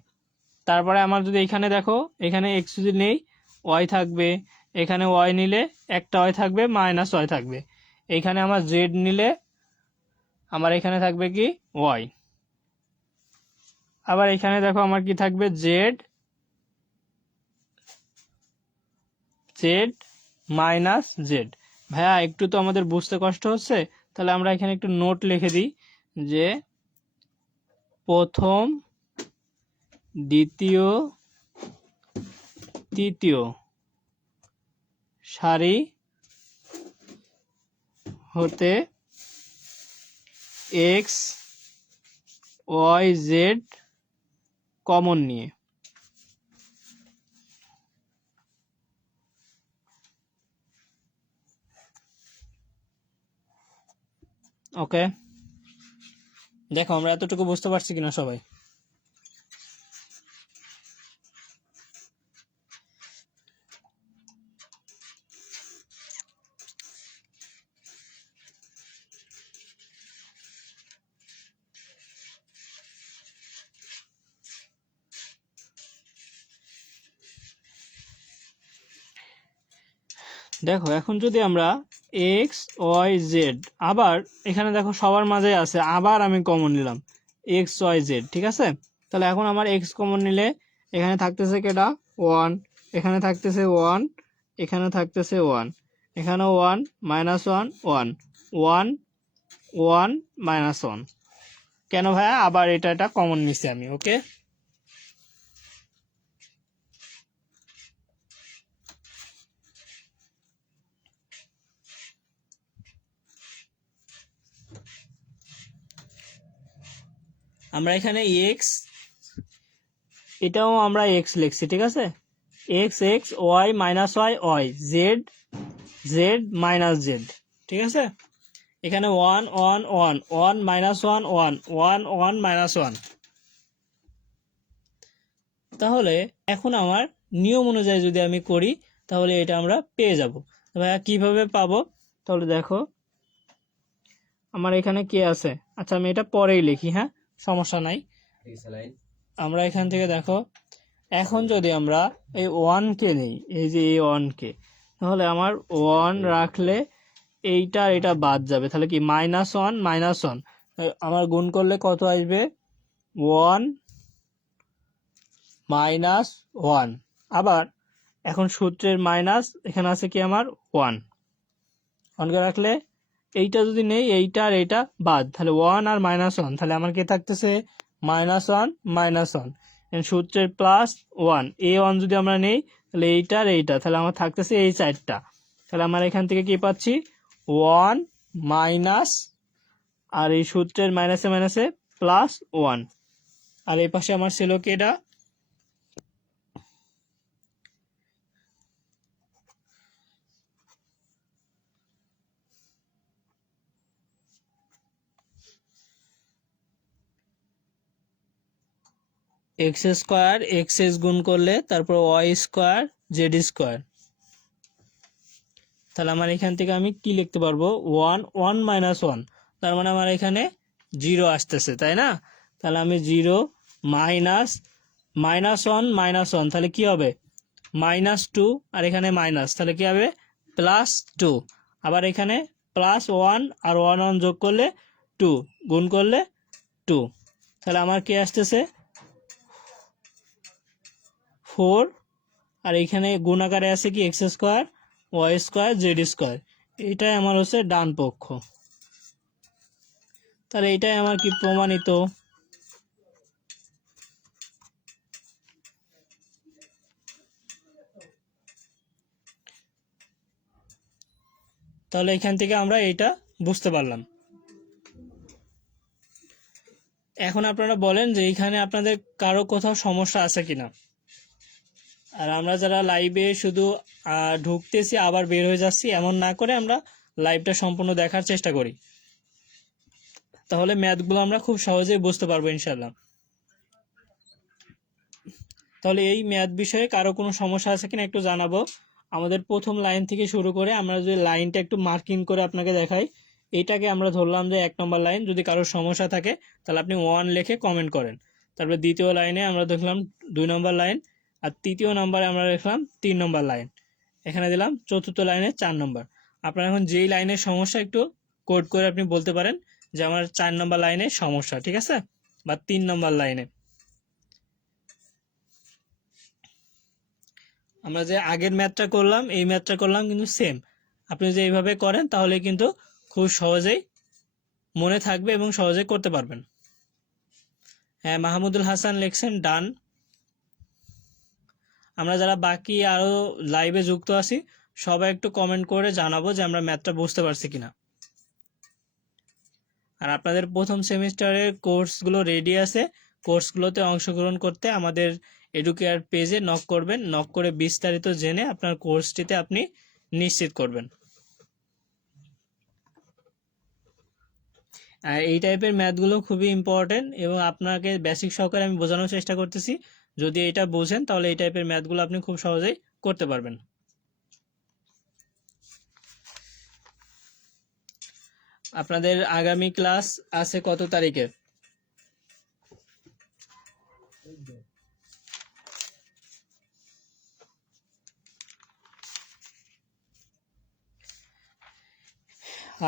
তারপরে আমার যদি এখানে দেখো, এখানে এক্স যদি নেই, ওয়াই থাকবে, এখানে ওয়াই নিলে একটা ওয়াই থাকবে, মাইনাস ওয়াই থাকবে। এখানে আমার জেড নিলে আমার এখানে থাকবে কি, ওয়াই। আবার এখানে দেখো আমার কি থাকবে, জেড, জেড মাইনাস জেড। ভাইয়া একটু তো আমাদের বুঝতে কষ্ট হচ্ছে, তাহলে আমরা এখানে একটু নোট লিখে দিই যে প্রথম, দ্বিতীয়, তৃতীয় সারি হতে এক্স ওয়াই জেড কমন নিয়ে। ওকে, দেখো আমরা এতটুকু বুঝতে পারছি কিনা সবাই? দেখো এখন যদি আমরা এক্স ওয়াই জেড, আবার এখানে দেখো সবার মাঝে আছে, আবার আমি কমন নিলাম এক্স ওয়াই জেড, ঠিক আছে? তাহলে এখন আমার এক্স কমন নিলে এখানে থাকতেছে কেটা, ওয়ান, এখানে থাকতেছে ওয়ান, এখানে থাকতেছে ওয়ান, এখানে one, minus one, one, one, one, minus one. কেন ভাইয়া? আবার এটা কমন নিছি আমি। ওকে, আমরা এখানে এক্স, এটাও আমরা এক্স লিখছি, ঠিক আছে? X x, Y minus y y, z z minus z, ঠিক আছে? এখানে one one one, one minus one one, one one minus one. তাহলে এখন আমার নিয়ম অনুযায়ী যদি আমি করি, তাহলে এটা আমরা পেয়ে যাব। ভাইয়া কিভাবে পাবো? তাহলে দেখো আমার এখানে কে আছে, আচ্ছা আমি এটা পরেই লিখি, হ্যাঁ সমস্যা নাই। আমরা এখান থেকে দেখো, এখন যদি আমরা এই ওয়ানকে নিই, এই যে এই ওয়ানকে, তাহলে আমার ওয়ান রাখলে এইটা এটা বাদ যাবে, তাহলে কি মাইনাস ওয়ান মাইনাস ওয়ান, আমার গুণ করলে কত আসবে, ওয়ান মাইনাস ওয়ান। আবার এখন সূত্রের মাইনাস, এখানে আছে কি আমার ওয়ান, ওয়ানকে রাখলে এইটা যদি নেই, এইটা আর এইটা বাদ, তাহলে ওয়ান আর মাইনাস ওয়ান, তাহলে আমার কি থাকতেছে, মাইনাস ওয়ান মাইনাস ওয়ান। সূত্রের প্লাস ওয়ান, এ ওয়ান যদি আমরা নেই, তাহলে এইটা আর এইটা, তাহলে আমার থাকতেছে এই চারটা। তাহলে আমার এখান থেকে কি পাচ্ছি, ওয়ান মাইনাস, আর এই সূত্রের মাইনাসে মাইনাসে প্লাস ওয়ান। আর এই পাশে আমার ছিল কি এটা, এক্স স্কোয়ার এক্স এস গুণ করলে তারপর ওয়াই স্কোয়ার জেড স্কোয়ার। তাহলে আমার এখান থেকে আমি কি লিখতে পারবো, 1 তার মানে আমার এখানে 0 আসতেছে, তাই না? তাহলে আমি 0 মাইনাস -1 তাহলে কি হবে -2, আর এখানে মাইনাস, তাহলে কি হবে +2। আবার এখানে +1 আর 1 যোগ করলে 2, গুণ করলে 2। তাহলে আমার কি আসতেছে 4, আর এখানে গুণ আকারে আছে কি x square Y square Z square. এটাই আমার হচ্ছে ডান পক্ষ। তাহলে এটাই আমার কি প্রমাণিত। তাহলে এখান থেকে আমরা এটা বুঝতে পারলাম। এখন আপনারা বলেন যে এখানে আপনাদের কারো কোথাও সমস্যা আছে কিনা। আর আমরা যারা লাইভে শুধু ঢুকতেছি আবার বের হয়ে যাচ্ছি, এমন না করে আমরা লাইভটা সম্পূর্ণ দেখার চেষ্টা করি, তাহলে ম্যাথগুলো আমরা খুব সহজেই বুঝতে পারবো ইনশাল্লাহ। তাহলে এই ম্যাথ বিষয়ে কারো কোনো সমস্যা আছে কিনা একটু জানাবো। আমাদের প্রথম লাইন থেকে শুরু করে আমরা যদি লাইনটা একটু মার্কিং করে আপনাকে দেখাই, এটাকে আমরা ধরলাম যে 1 নম্বর লাইন। যদি কারোর সমস্যা থাকে তাহলে আপনি 1 লিখে কমেন্ট করেন। তারপরে দ্বিতীয় লাইনে আমরা দেখলাম 2 নম্বর লাইন, আর তৃতীয় নম্বরে আমরা লিখলাম 3 নম্বর লাইন, এখানে দিলাম চতুর্থ লাইনে 4 নম্বর। আপনার এখন যেই লাইনের সমস্যা একটু কোড করে আপনি বলতে পারেন যে আমার 4 নম্বর লাইনে সমস্যা, ঠিক আছে, বা 3 নম্বর লাইনে। আমরা যে আগের ম্যাথটা করলাম এই ম্যাথটা করলাম কিন্তু সেম। আপনি যদি এইভাবে করেন তাহলে কিন্তু খুব সহজেই মনে থাকবে এবং সহজেই করতে পারবেন। হ্যাঁ, মাহমুদুল হাসান লিখছেন ডান। আমরা যারা বাকি আরো লাইভে যুক্ত আছি সবাই একটু কমেন্ট করে জানাবো যে আমরা ম্যাথটা বুঝতে পারছি কিনা। আর আপনাদের প্রথম সেমিস্টারের কোর্সগুলো রেডি আছে, কোর্সগুলোতে অংশগ্রহণ করতে আমাদের এডুকেয়ার পেজে নক করবেন, নক করে বিস্তারিত জেনে আপনার কোর্সটিতে আপনি নিশ্চিত করবেন। আর এই টাইপের ম্যাথগুলো খুবই ইম্পর্টেন্ট এবং আপনাকে বেসিক সহকারে আমি বোঝানোর চেষ্টা করতেছি। যদি এটা বোঝেন তাহলে এই টাইপের ম্যাথগুলো আপনি খুব সহজেই করতে পারবেন। আপনাদের আগামী ক্লাস আছে কত তারিখে?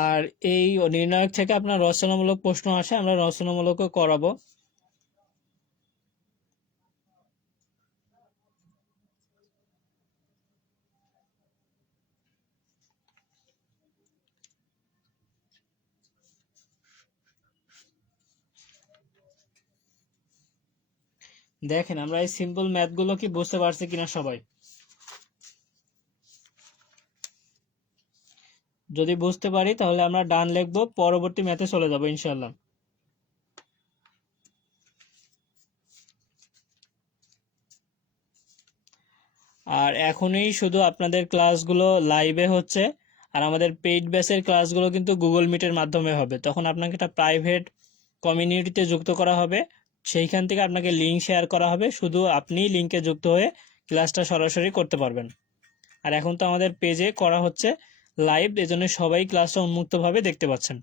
আর এই নির্ণায়ক থেকে আপনার রচনামূলক প্রশ্ন আসে, আমরা রচনামূলকও করাবো। দেখেন আমরা এই সিম্পল ম্যাথগুলো কি বুঝতে পারছি কিনা সবাই। যদি বুঝতে পারি তাহলে আমরা ডান লিখবো, পরবর্তী ম্যাথে চলে যাবো ইনশাল্লাহ। আর এখনই শুধু আপনাদের ক্লাসগুলো লাইভে হচ্ছে, আর আমাদের পেইড ব্যাচের ক্লাসগুলো কিন্তু গুগল মিটের মাধ্যমে হবে। তখন আপনাকে একটা প্রাইভেট কমিউনিটিতে যুক্ত করা হবে, সেইখান থেকে আপনাকে লিঙ্ক শেয়ার করা হবে, শুধু আপনি লিঙ্কে যুক্ত হয়ে ক্লাসটা সরাসরি করতে পারবেন। আর এখন তো আমাদের পেজে করা হচ্ছে লাইভ, এজন্য সবাই ক্লাসটা উন্মুক্তভাবে দেখতে পাচ্ছেন।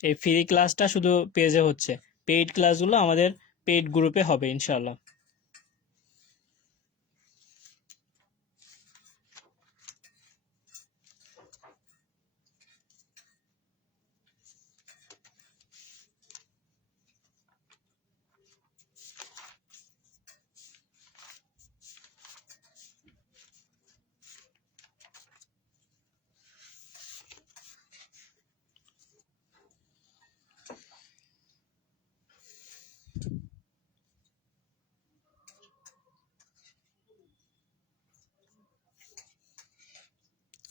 এই ফ্রি ক্লাসটা শুধু পেজে হচ্ছে, পেইড ক্লাসগুলো আমাদের পেইড গ্রুপে হবে ইনশাআল্লাহ।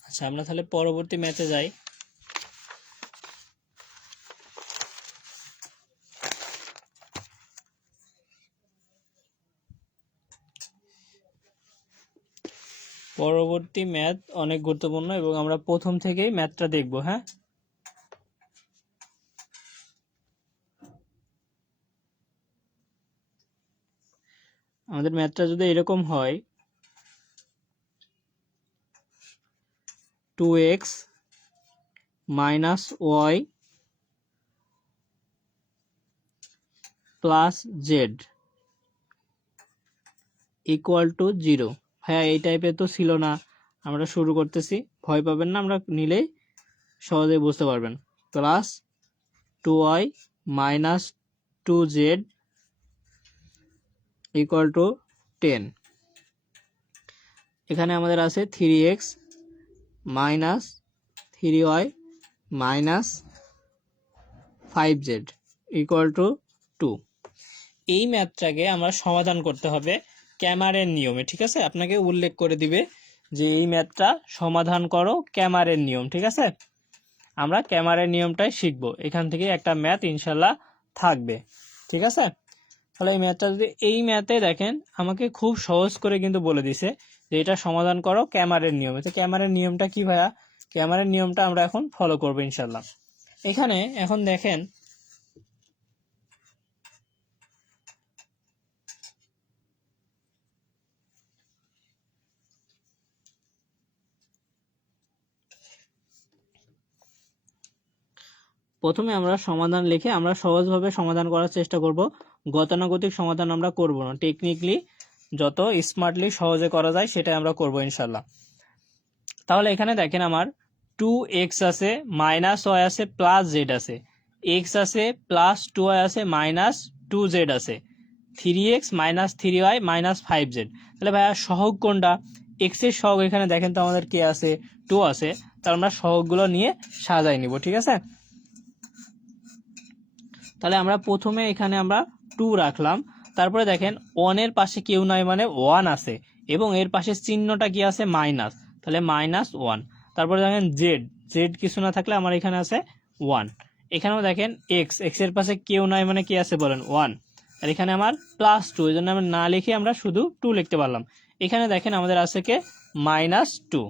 আচ্ছা, আমরা তাহলে পরবর্তী ম্যাচে যাই। পরবর্তী ম্যাথ অনেক গুরুত্বপূর্ণ এবং আমরা প্রথম থেকেই ম্যাথটা দেখব। হ্যাঁ, আমাদের ম্যাথটা যদি এরকম হয় 2x minus y plus z equal to 0। হ্যাঁ, এই টাইপের তো ছিল না, আমরা শুরু করতেছি, ভয় পাবেন না, আমরা নিলেই সহজেই বুঝতে পারবেন। Plus 2y minus 2z equal to 10। এখানে আমাদের আছে 3x minus 3y minus 5z equal to 2। এই ম্যাথটাকে আমরা সমাধান করতে হবে ক্যামারের নিয়মে, ঠিক আছে? আপনাকে উল্লেখ করে দিবে যে এই ম্যাথটা সমাধান করো ক্যামারের নিয়ম, ঠিক আছে? আমরা ক্যামারের নিয়মটাই শিখবো, এখান থেকে একটা ম্যাথ ইনশাল্লাহ থাকবে, ঠিক আছে? তাহলে এই ম্যাথটা যদি এই ম্যাথে দেখেন আমাকে খুব সহজ করে কিন্তু বলে দিছে যে এটা সমাধান করো ক্যামারের নিয়মে। তো ক্যামারের নিয়মটা কি ভাইয়া? ক্যামারের নিয়মটা আমরা এখন ফলো করবো ইনশাল্লাহ। এখানে এখন দেখেন প্রথমে আমরা সমাধান লিখে আমরা সহজভাবে সমাধান করার চেষ্টা করব, গতানুগতিক সমাধান আমরা করব না, টেকনিক্যালি যত স্মার্টলি সহজে করা যায় সেটাই আমরা করব ইনশাল্লাহ। তাহলে এখানে দেখেন আমার 2x আছে মাইনাস ওয়াই আছে প্লাস জেড আছে, x আছে প্লাস 2y আছে মাইনাস 2z আছে, 3x minus 3y minus 5z। তাহলে ভাইয়া সহগ কোনটা? x এর সহগ এখানে দেখেন তো আমাদের কি আছে? 2 আছে। তাহলে আমরা সহগগুলো নিয়ে সাজাই নিব, ঠিক আছে? তাহলে আমরা প্রথমে এখানে আমরা 2 রাখলাম, তারপরে দেখেন 1 এর পাশে কেউ নাই মানে 1 আছে, এবং এর পাশে চিহ্নটা কি আছে? মাইনাস, তাহলে মাইনাস 1। তারপরে দেখেন জেড, জেড কিছু না থাকলে আমার এখানে আছে 1। এখানেও দেখেন এক্স, এক্স এর পাশে কেউ নাই মানে কি আছে বলেন? 1। আর এখানে আমার প্লাস 2, এই জন্য আমরা না লিখে আমরা শুধু 2 লিখতে পারলাম। এখানে দেখেন আমাদের আছে কে? মাইনাস 2।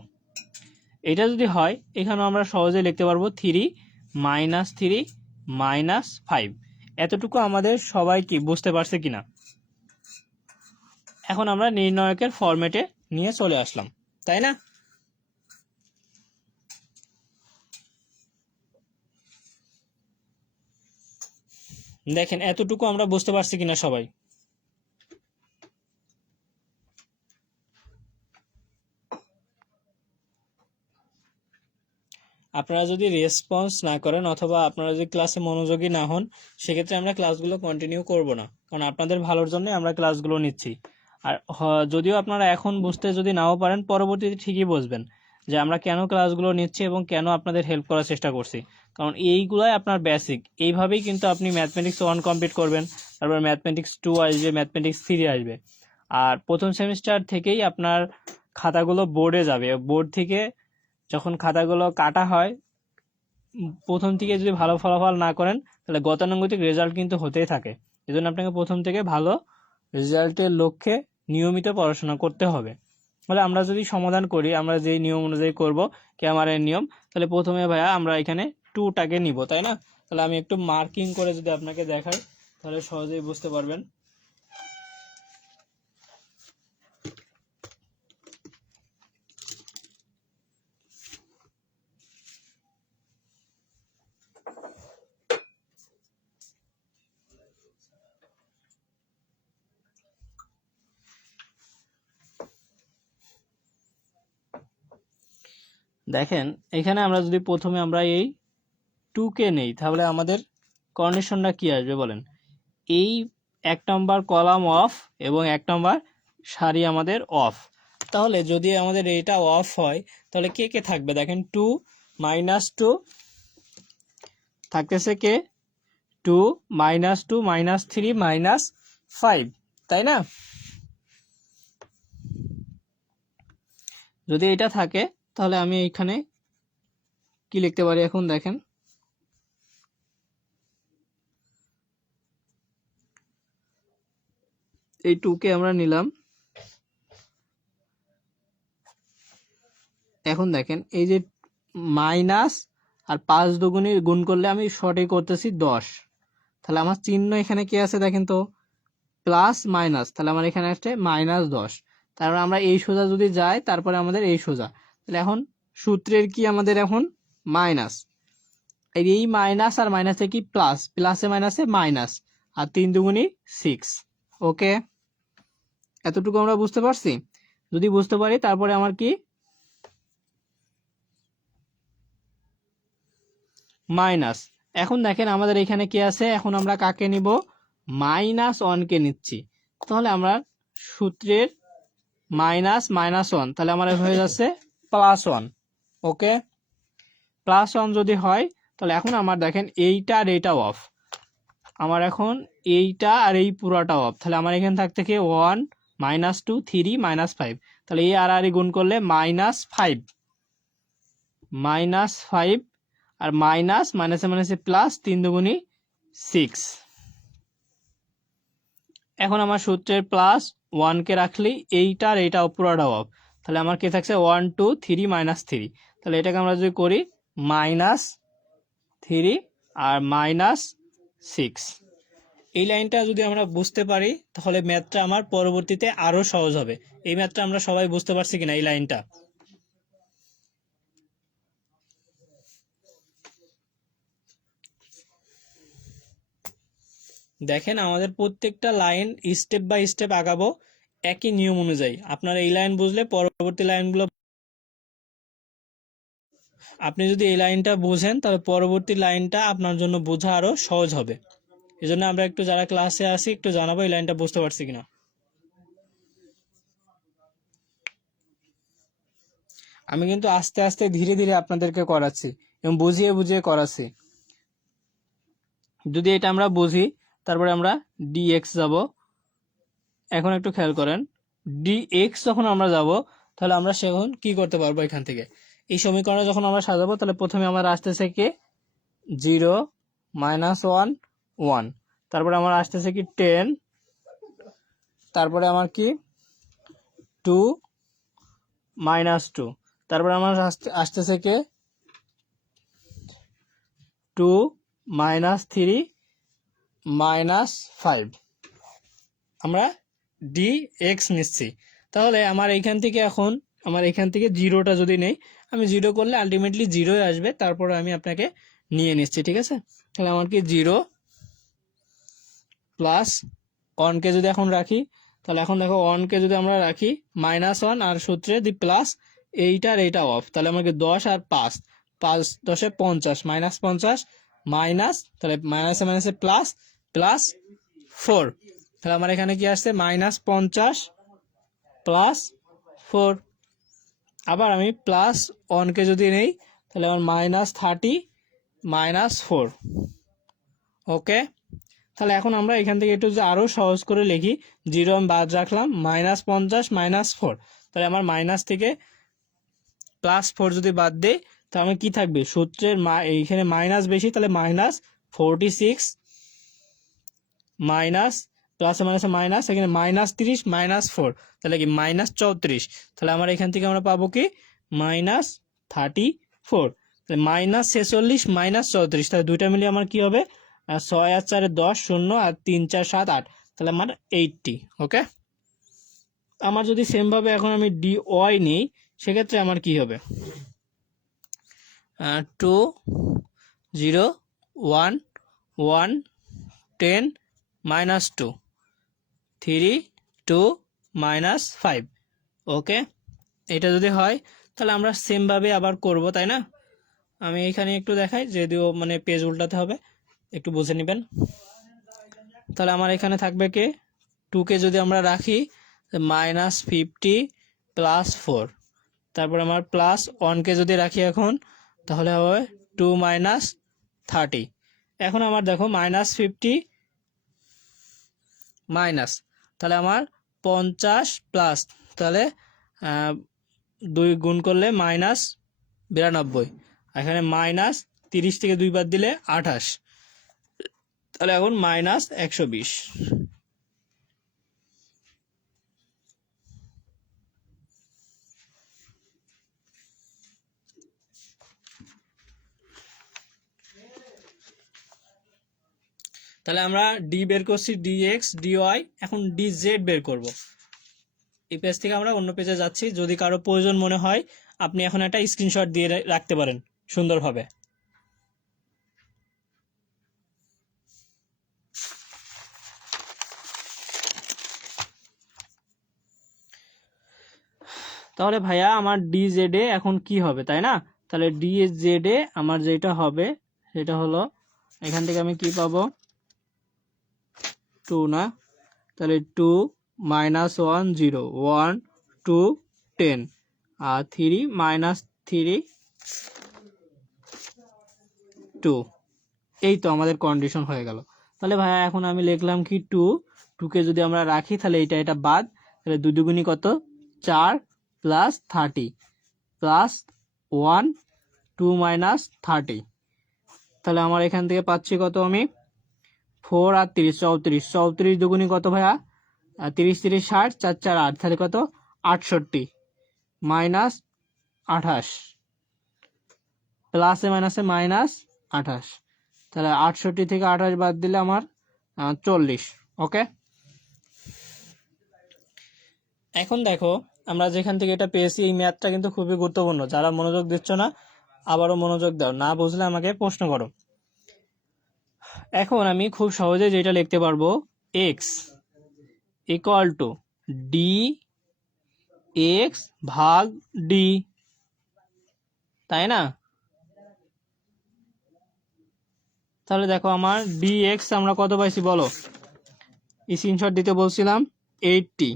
এটা যদি হয় এখানেও আমরা সহজে লিখতে পারবো 3 মাইনাস 3 মাইনাস 5। এতটুকু আমাদের সবাই কি বুঝতে পারছে কিনা? এখন আমরা নির্ণায়কের ফরম্যাটে নিয়ে চলে আসলাম, তাই না? দেখেন এতটুকু আমরা বুঝতে পারছি কিনা সবাই? আপনারা যদি রেসপন্স না করেন অথবা আপনারা যদি ক্লাসে মনোযোগী না হন, সেক্ষেত্রে আমরা ক্লাসগুলো কন্টিনিউ করব না, কারণ আপনাদের ভালোর জন্য আমরা ক্লাসগুলো নিচ্ছি। আর যদিও আপনারা এখন বুঝতে যদি নাও পারেন, পরবর্তীতে ঠিকই বুঝবেন যে আমরা কেন ক্লাসগুলো নিচ্ছি এবং কেন আপনাদের হেল্প করার চেষ্টা করছি, কারণ এইগুলাই আপনার বেসিক। এইভাবেই কিন্তু আপনি ম্যাথমেটিক্স 1 কমপ্লিট করবেন, তারপর ম্যাথমেটিক্স 2 আসবে, ম্যাথমেটিক্স 3 আসবে। আর প্রথম সেমিস্টার থেকেই আপনার খাতাগুলো বোর্ডে যাবে, বোর্ড থেকে যখন খাতাগুলো কাটা হয় প্রথম থেকে যদি ভালো ফলাফল না করেন তাহলে গতানুগতিক রেজাল্ট কিন্তু হতেই থাকে। এজন্য আপনাকে প্রথম থেকে ভালো রেজাল্টের লক্ষ্যে নিয়মিত পড়াশোনা করতে হবে। তাহলে আমরা যদি সমাধান করি, আমরা যেই নিয়ম অনুযায়ী করব ক্যামারের নিয়ম, তাহলে প্রথমে ভাইয়া আমরা এখানে 2টাকে নিব, তাই না? তাহলে আমি একটু মার্কিং করে যদি আপনাকে দেখাই তাহলে সহজেই বুঝতে পারবেন। দেখেন এখানে আমরা যদি প্রথমে আমরা এই 2কে নেই তাহলে আমাদের কন্ডিশনটা কি আসবে বলেন? এই 1 নম্বর কলাম অফ এবং 1 নম্বর সারি আমাদের অফ। তাহলে যদি আমাদের এইটা অফ হয় তাহলে কে কে থাকবে? দেখেন 2 মাইনাস 2 থাকতেছে কে? 2 মাইনাস 2 মাইনাস 3 মাইনাস 5, তাই না? যদি এটা থাকে তাহলে আমি এখানে কি লিখতে পারি এখন দেখেন, এই 2কে আমরা নিলাম। এখন দেখেন এই যে মাইনাস আর 5 দুগুণে গুণ করলে আমি শর্টে করতেছি 10, তাহলে আমার চিহ্ন এখানে কি আছে দেখেন তো? প্লাস মাইনাস, তাহলে আমার এখানে আসছে -10। তারপর আমরা এই সোজা যদি যাই, তারপরে আমাদের এই সোজা, তাহলে এখন সূত্রের কি আমাদের এখন মাইনাস, এই মাইনাস আর মাইনাসে কি প্লাস, প্লাসে মাইনাসে মাইনাস, আর 3 দুগুণী 6। ওকে, এতটুকু আমরা বুঝতে পারছি? যদি বুঝতে পারি তারপরে আমার কি মাইনাস। এখন দেখেন আমাদের এখানে কি আছে, এখন আমরা কাকে নিব, -1কে নিচ্ছি। তাহলে আমরা সূত্রের -1, তাহলে আমার হয়ে যাচ্ছে +1। ওকে, +1 যদি হয়, তাহলে এখন আমার দেখেন এইটা আর এইটা অফ, আমার এখন এইটা আর এই পুরাটা অফ, তাহলে আমার এখানে থাকতে কি 1 -2 3 -5, তাহলে এই আর গুণ করলে -5, -5 আর মাইনাস মাইনাসে মাইনাসে প্লাস, 3 দুগুণী 6। এখন আমার সূত্রের +1কে রাখলে এইটা আর এইটা পুরোটা অফ, তাহলে আমার কি থাকছে 1 2 3 -3, তাহলে এটাকে আমরা যদি করি -3 আর -6। এই লাইনটা যদি আমরা বুঝতে পারি তাহলে ম্যাথটা আমার পরবর্তীতে আরো সহজ হবে। এই ম্যাথটা আমরা সবাই বুঝতে পারছি কিনা এই লাইনটা? দেখেন আমাদের প্রত্যেকটা লাইন স্টেপ বাই স্টেপ আগাবো একই নিয়ম অনুযায়ী। আপনারা এই লাইন বুঝলে পরবর্তী লাইনগুলো, আপনি যদি এই লাইনটা বুঝেন তাহলে পরবর্তী লাইনটা আপনার জন্য বোঝা আরো সহজ হবে। এজন্য আমরা একটু যারা ক্লাসে আছি একটু জানাবো এই লাইনটা বুঝতে পারছি কিনা। আমি কিন্তু আস্তে আস্তে ধীরে ধীরে আপনাদেরকে করাচ্ছি এবং বুঝিয়ে বুঝিয়ে করাচ্ছি। যদি এটা আমরা বুঝি, তারপরে আমরা dx যাব। এখন একটু খেয়াল করেন, dx যখন আমরা যাব, তাহলে আমরা সেখন কি করতে পারবো, এখান থেকে এই সমীকরণে যখন আমরা সাজাবো, তাহলে প্রথমে আমার আসতেছে কি 0 -1 1, তারপরে আমার আসতেছে কি 10, তারপরে আমার কি 2 -2, তারপরে আমার আসতেছে কি 2 -3 -5, আমরা dx নিচ্ছি। তাহলে আমার এখান থেকে এখন আমার এখান থেকে জিরোটা যদি নেই, আমি জিরো করলে আলটিমেটলি জিরোই আসবে, তারপরে আমি আপনাকে নিয়ে নিচ্ছি, ঠিক আছে? তাহলে আমার কি 0 প্লাস 1কে যদি এখন রাখি, তাহলে এখন দেখো 1কে যদি আমরা রাখি -1 আর সূত্রে দি প্লাস এইটা আর এইটা অফ, তাহলে আমাকে 10 আর 5, 5 10 50 -50 মাইনাস, তাহলে মাইনাসে মাইনাসে প্লাস, প্লাস 4, তাহলে আমার এখানে কি আসছে -50 প্লাস 4। আবার আমি +1কে যদি নেই, তাহলে আমার -30 -4। ওকে, তাহলে এখন আমরা এখান থেকে একটু যদি আরো সহজ করে লিখি, 0 আমি বাদ রাখলাম, -50 -4, তাহলে আমার মাইনাস থেকে +4 যদি বাদ দেই, তাহলে আমার কি থাকবে, সূত্রের এইখানে মাইনাস বেশি, তাহলে -46 মাইনাস প্লাসে মাইনাসে মাইনাস, এখানে -30 -4, তাহলে কি -34, তাহলে আমার এখান থেকে আমরা পাবো কি -34, তাহলে -46 -34, তাহলে দুইটা মিলিয়ে আমার কি হবে, 6 আর 4 10 0 আর 3 4 7 8, তাহলে আমার 80। ওকে, আমার যদি সেম ভাবে এখন আমি dy নিই, সেক্ষেত্রে আমার কি হবে, 2 0 1 1 10 -2 3 2 -5। ওকে, এটা যদি হয় তাহলে আমরা সেম ভাবে আবার করব, তাই না? আমি এখানে একটু দেখাই, যদিও মানে পেজ উল্টাতে হবে, একটু বুঝে নেবেন। তাহলে আমার এখানে থাকবে কি 2কে যদি আমরা রাখি -50 +4, তারপর আমার +1কে যদি রাখি এখন, তাহলে হবে 2 -30। এখন আমার দেখো -50 মাইনাস, তাহলে আমার 50 প্লাস, তাহলে 2 গুণ করলে -92, এখানে -30 থেকে 2 বাদ দিলে 28, তাহলে এখন -120। তাহলে আমরা ডি বের করছি, ডিএক্স ডিওয়াই, এখন ডিজেড বের করব। এই পেজ থেকে আমরা অন্য পেজে যাচ্ছি, যদি কারো প্রয়োজন মনে হয় আপনি এখন একটা স্ক্রিনশট দিয়ে রাখতে পারেন সুন্দরভাবে। তাহলে ভাইয়া আমার ডিজেড এ এখন কি হবে, তাই না? তাহলে ডিজেড এ আমার যেটা হবে সেটা হলো, এখান থেকে আমি কি পাবো, 2 না, তাহলে 2 -1 0 1 2 10 আর 3 -3 2। এই তো আমাদের কন্ডিশন হয়ে গেল। তাহলে ভাইয়া এখন আমি লিখলাম কি 2 কে যদি আমরা রাখি তাহলে এটা বাদ, তাহলে 2 দুগুণী কত, 4 প্লাস 30 প্লাস 1 2 -30। তাহলে আমার এখান থেকে পাচ্ছি কত আমি, 4 আর 30 34, 34 দুগুণী কত ভাইয়া, 30 30 60 4 4 8, তাহলে কত 68 মাইনাস 28, প্লাসে মাইনাসে মাইনাস 28। তাহলে 68 থেকে 28 বাদ দিলে আমার 40। ওকে, এখন দেখো আমরা যেখান থেকে এটা পেয়েছি, এই ম্যাথটা কিন্তু খুবই গুরুত্বপূর্ণ। যারা মনোযোগ দিচ্ছ না আবারও মনোযোগ দাও, না বুঝলে আমাকে প্রশ্ন করো। এখন আমি খুব সহজে যেটা লিখতে পারবো, x equal to D x ভাগ ডি, তাই না? তাহলে দেখো আমার ডিএক্স আমরা কত পাইছি বলো, স্ক্রিনশট দিতে বলছিলাম 80,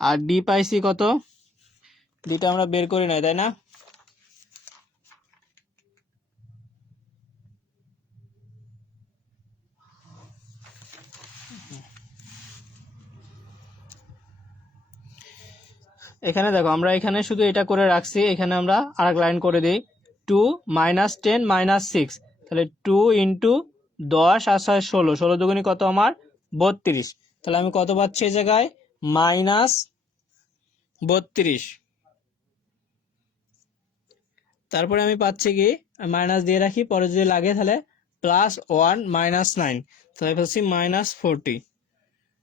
আর ডি পাইছি কত, ডিটা আমরা বের করি নাই, তাই না? এখানে দেখো আমরা এখানে শুধু এটা করে রাখছি, এখানে আমরা আরেক লাইন করে দিই, 2 -10 -6, তাহলে 2 ইন্টু 10 আর 6 16, 16 দুগুণী কত আমার 32। তাহলে আমি কত পাচ্ছি এই জায়গায়, -32। তারপরে আমি পাচ্ছি কি, মাইনাস দিয়ে রাখি, পরে যদি লাগে তাহলে +1 -9, তাহলে পাচ্ছি -40।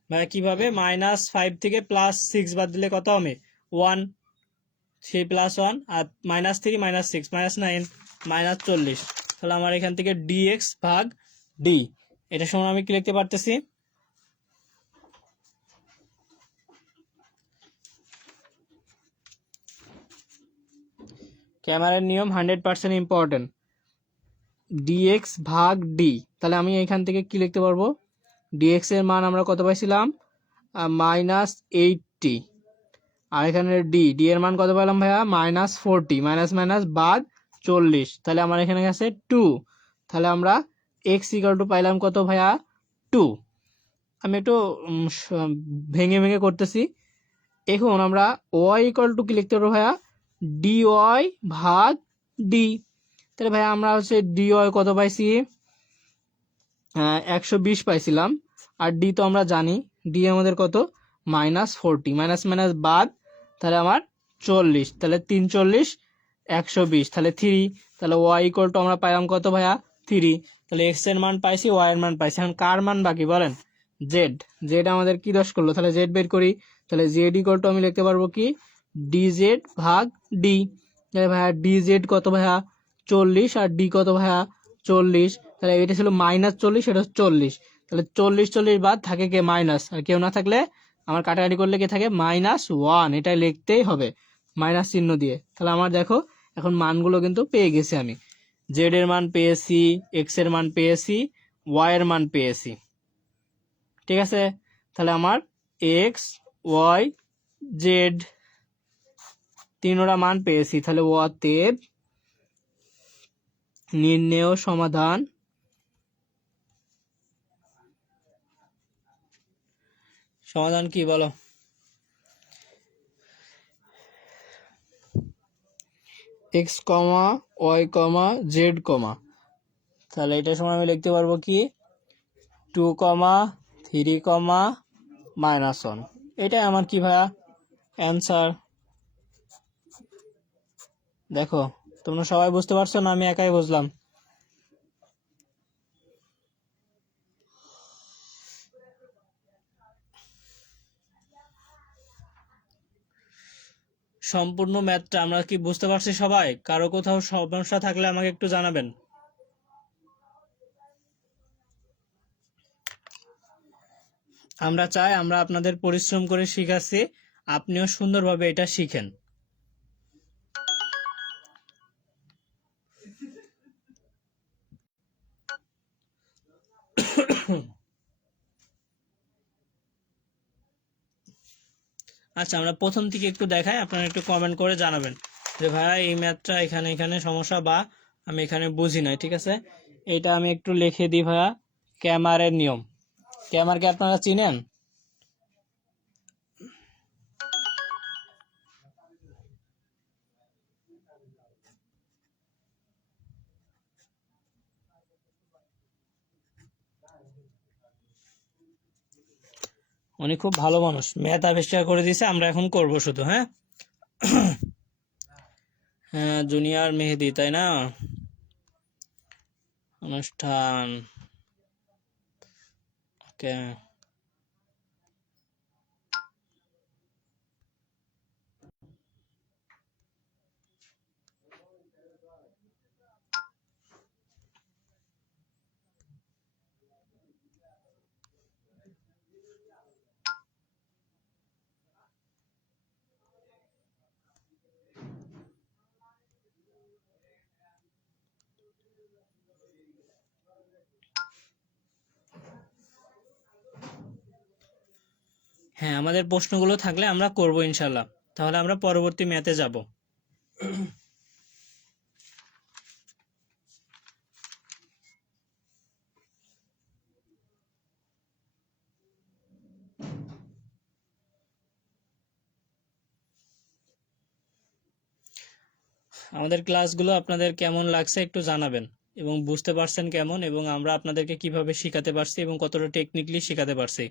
মানে কিভাবে, -5 থেকে +6 বাদ দিলে কত হবে, 1, 3 + 1 আর -3 -6 -9 -40। তাহলে আমার এখান থেকে ডিএক্স ভাগ ডি, এটা সমান আমি কি লিখতে পারতেছি, ক্যামেরার নিয়ম 100% ইম্পর্টেন্ট, ডিএক্স ভাগ ডি। তাহলে আমি এখান থেকে কি লিখতে পারবো, ডিএক্স এর মান আমরা কত পাইছিলাম, -80, আর এখানে ডি এর মান কত পেলাম ভাইয়া, -40, মাইনাস মাইনাস বাদ 40, তাহলে আমার এখানে আছে 2। তাহলে আমরা এক্স ইকুয়াল টু পাইলাম কত ভাইয়া, 2। আমি একটু ভেঙে ভেঙে করতেছি। এখন আমরা ওয়াই ইকুয়াল টু কি লিখতে পারবো ভাইয়া, ডি ওয়াই ভাগ ডি। তাহলে ভাইয়া আমরা হচ্ছে ডি ওয়াই কত পাইছি, 120 পাইছিলাম, আর ডি তো আমরা জানি, ডি আমাদের কত, -40, মাইনাস মাইনাস বাদ, তাহলে আমার 40, তাহলে 3 40 120, তাহলে 3। তাহলে ওয়াই ইকুয়াল টু আমরা পাইলাম কত ভাইয়া, 3। তাহলে এক্স এর মান পাইছি, ওয়াই এর মান পাইছি, এখন কার মান বাকি বলেন, জেড। জেড আমাদের কি দশ করলো, তাহলে জেড বের করি। তাহলে জেড ইকুয়াল টু আমি লিখতে পারবো কি, ডি জেড ভাগ ডি। তাহলে ভাইয়া ডি জেড কত ভাইয়া 40, আর ডি কত ভাইয়া 40। তাহলে এটা ছিল -40, এটা 40। তাহলে 40 40 বাদ থাকে কে, মাইনাস, আর কেউ না থাকলে আমার কাটাকাটি করলে কে থাকে, -1। এটাই লিখতেই হবে মাইনাস চিহ্ন দিয়ে। তাহলে আমার দেখো এখন মানগুলো কিন্তু পেয়ে গেছি আমি, জেড এর মান পেয়েছি, এক্স এর মান পেয়েছি, ওয়াই এর মান পেয়েছি, ঠিক আছে? তাহলে আমার এক্স ওয়াই জেড তিনোটা মান পেয়েছি। তাহলে অতএব নির্ণেয় সমাধান কি বলো, এক্স কমা ওয়াই কমা জেড কমা, তাহলে এটার সময় আমি লিখতে পারবো কি, 2, 3, -1। এটাই আমার কি ভাইয়া অ্যান্সার। দেখো তোমরা সবাই বুঝতে পারছো না, আমি একাই বুঝলাম? সম্পূর্ণ ম্যাথটা আমরা কি বুঝতে পারছি সবাই? কারো কোথাও সমস্যা থাকলে আমাকে একটু জানাবেন। আমরা চাই আমরা আপনাদের পরিশ্রম করে শিখাচ্ছি, আপনিও সুন্দরভাবে এটা শিখেন। আচ্ছা, আমরা প্রথম থেকে একটু দেখাই, আপনারা একটু কমেন্ট করে জানাবেন যে ভাইয়া এই ম্যাথটা এখানে এখানে সমস্যা, বা আমি এখানে বুঝি নাই। ঠিক আছে, এটা আমি একটু লিখে দিই ভাইয়া। ক্যামারের নিয়ম, ক্যামারকে আপনারা চিনেন? উনি খুব ভালো মানুষ, ম্যাথ আবিষ্কার করে দিয়েছে, আমরা এখন করব শুধু। হ্যাঁ হ্যাঁ, জুনিয়র মেহেদি, তাই না? অনুষ্ঠান, ওকে। হ্যাঁ, আমাদের প্রশ্নগুলো থাকলে আমরা করব ইনশাল্লাহ। তাহলে আমরা পরবর্তী ম্যাথে যাব। আমাদের ক্লাসগুলো আপনাদের কেমন লাগছে একটু জানাবেন, এবং বুঝতে পারছেন কেমন, এবং আমরা আপনাদেরকে কিভাবে শেখাতে পারছি এবং কতটা টেকনিক্যালি শেখাতে পারছি।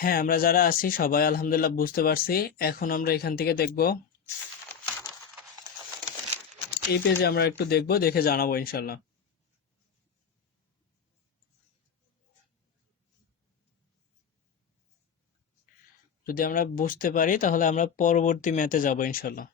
হ্যাঁ, আমরা যারা আছি সবাই আলহামদুলিল্লাহ বুঝতে পারছি। এখন আমরা এখান থেকে দেখব, এই পেজে আমরা একটু দেখব, দেখে জানাবো ইনশাল্লাহ। যদি আমরা বুঝতে পারি তাহলে আমরা পরবর্তী ম্যাথে যাব ইনশাল্লাহ।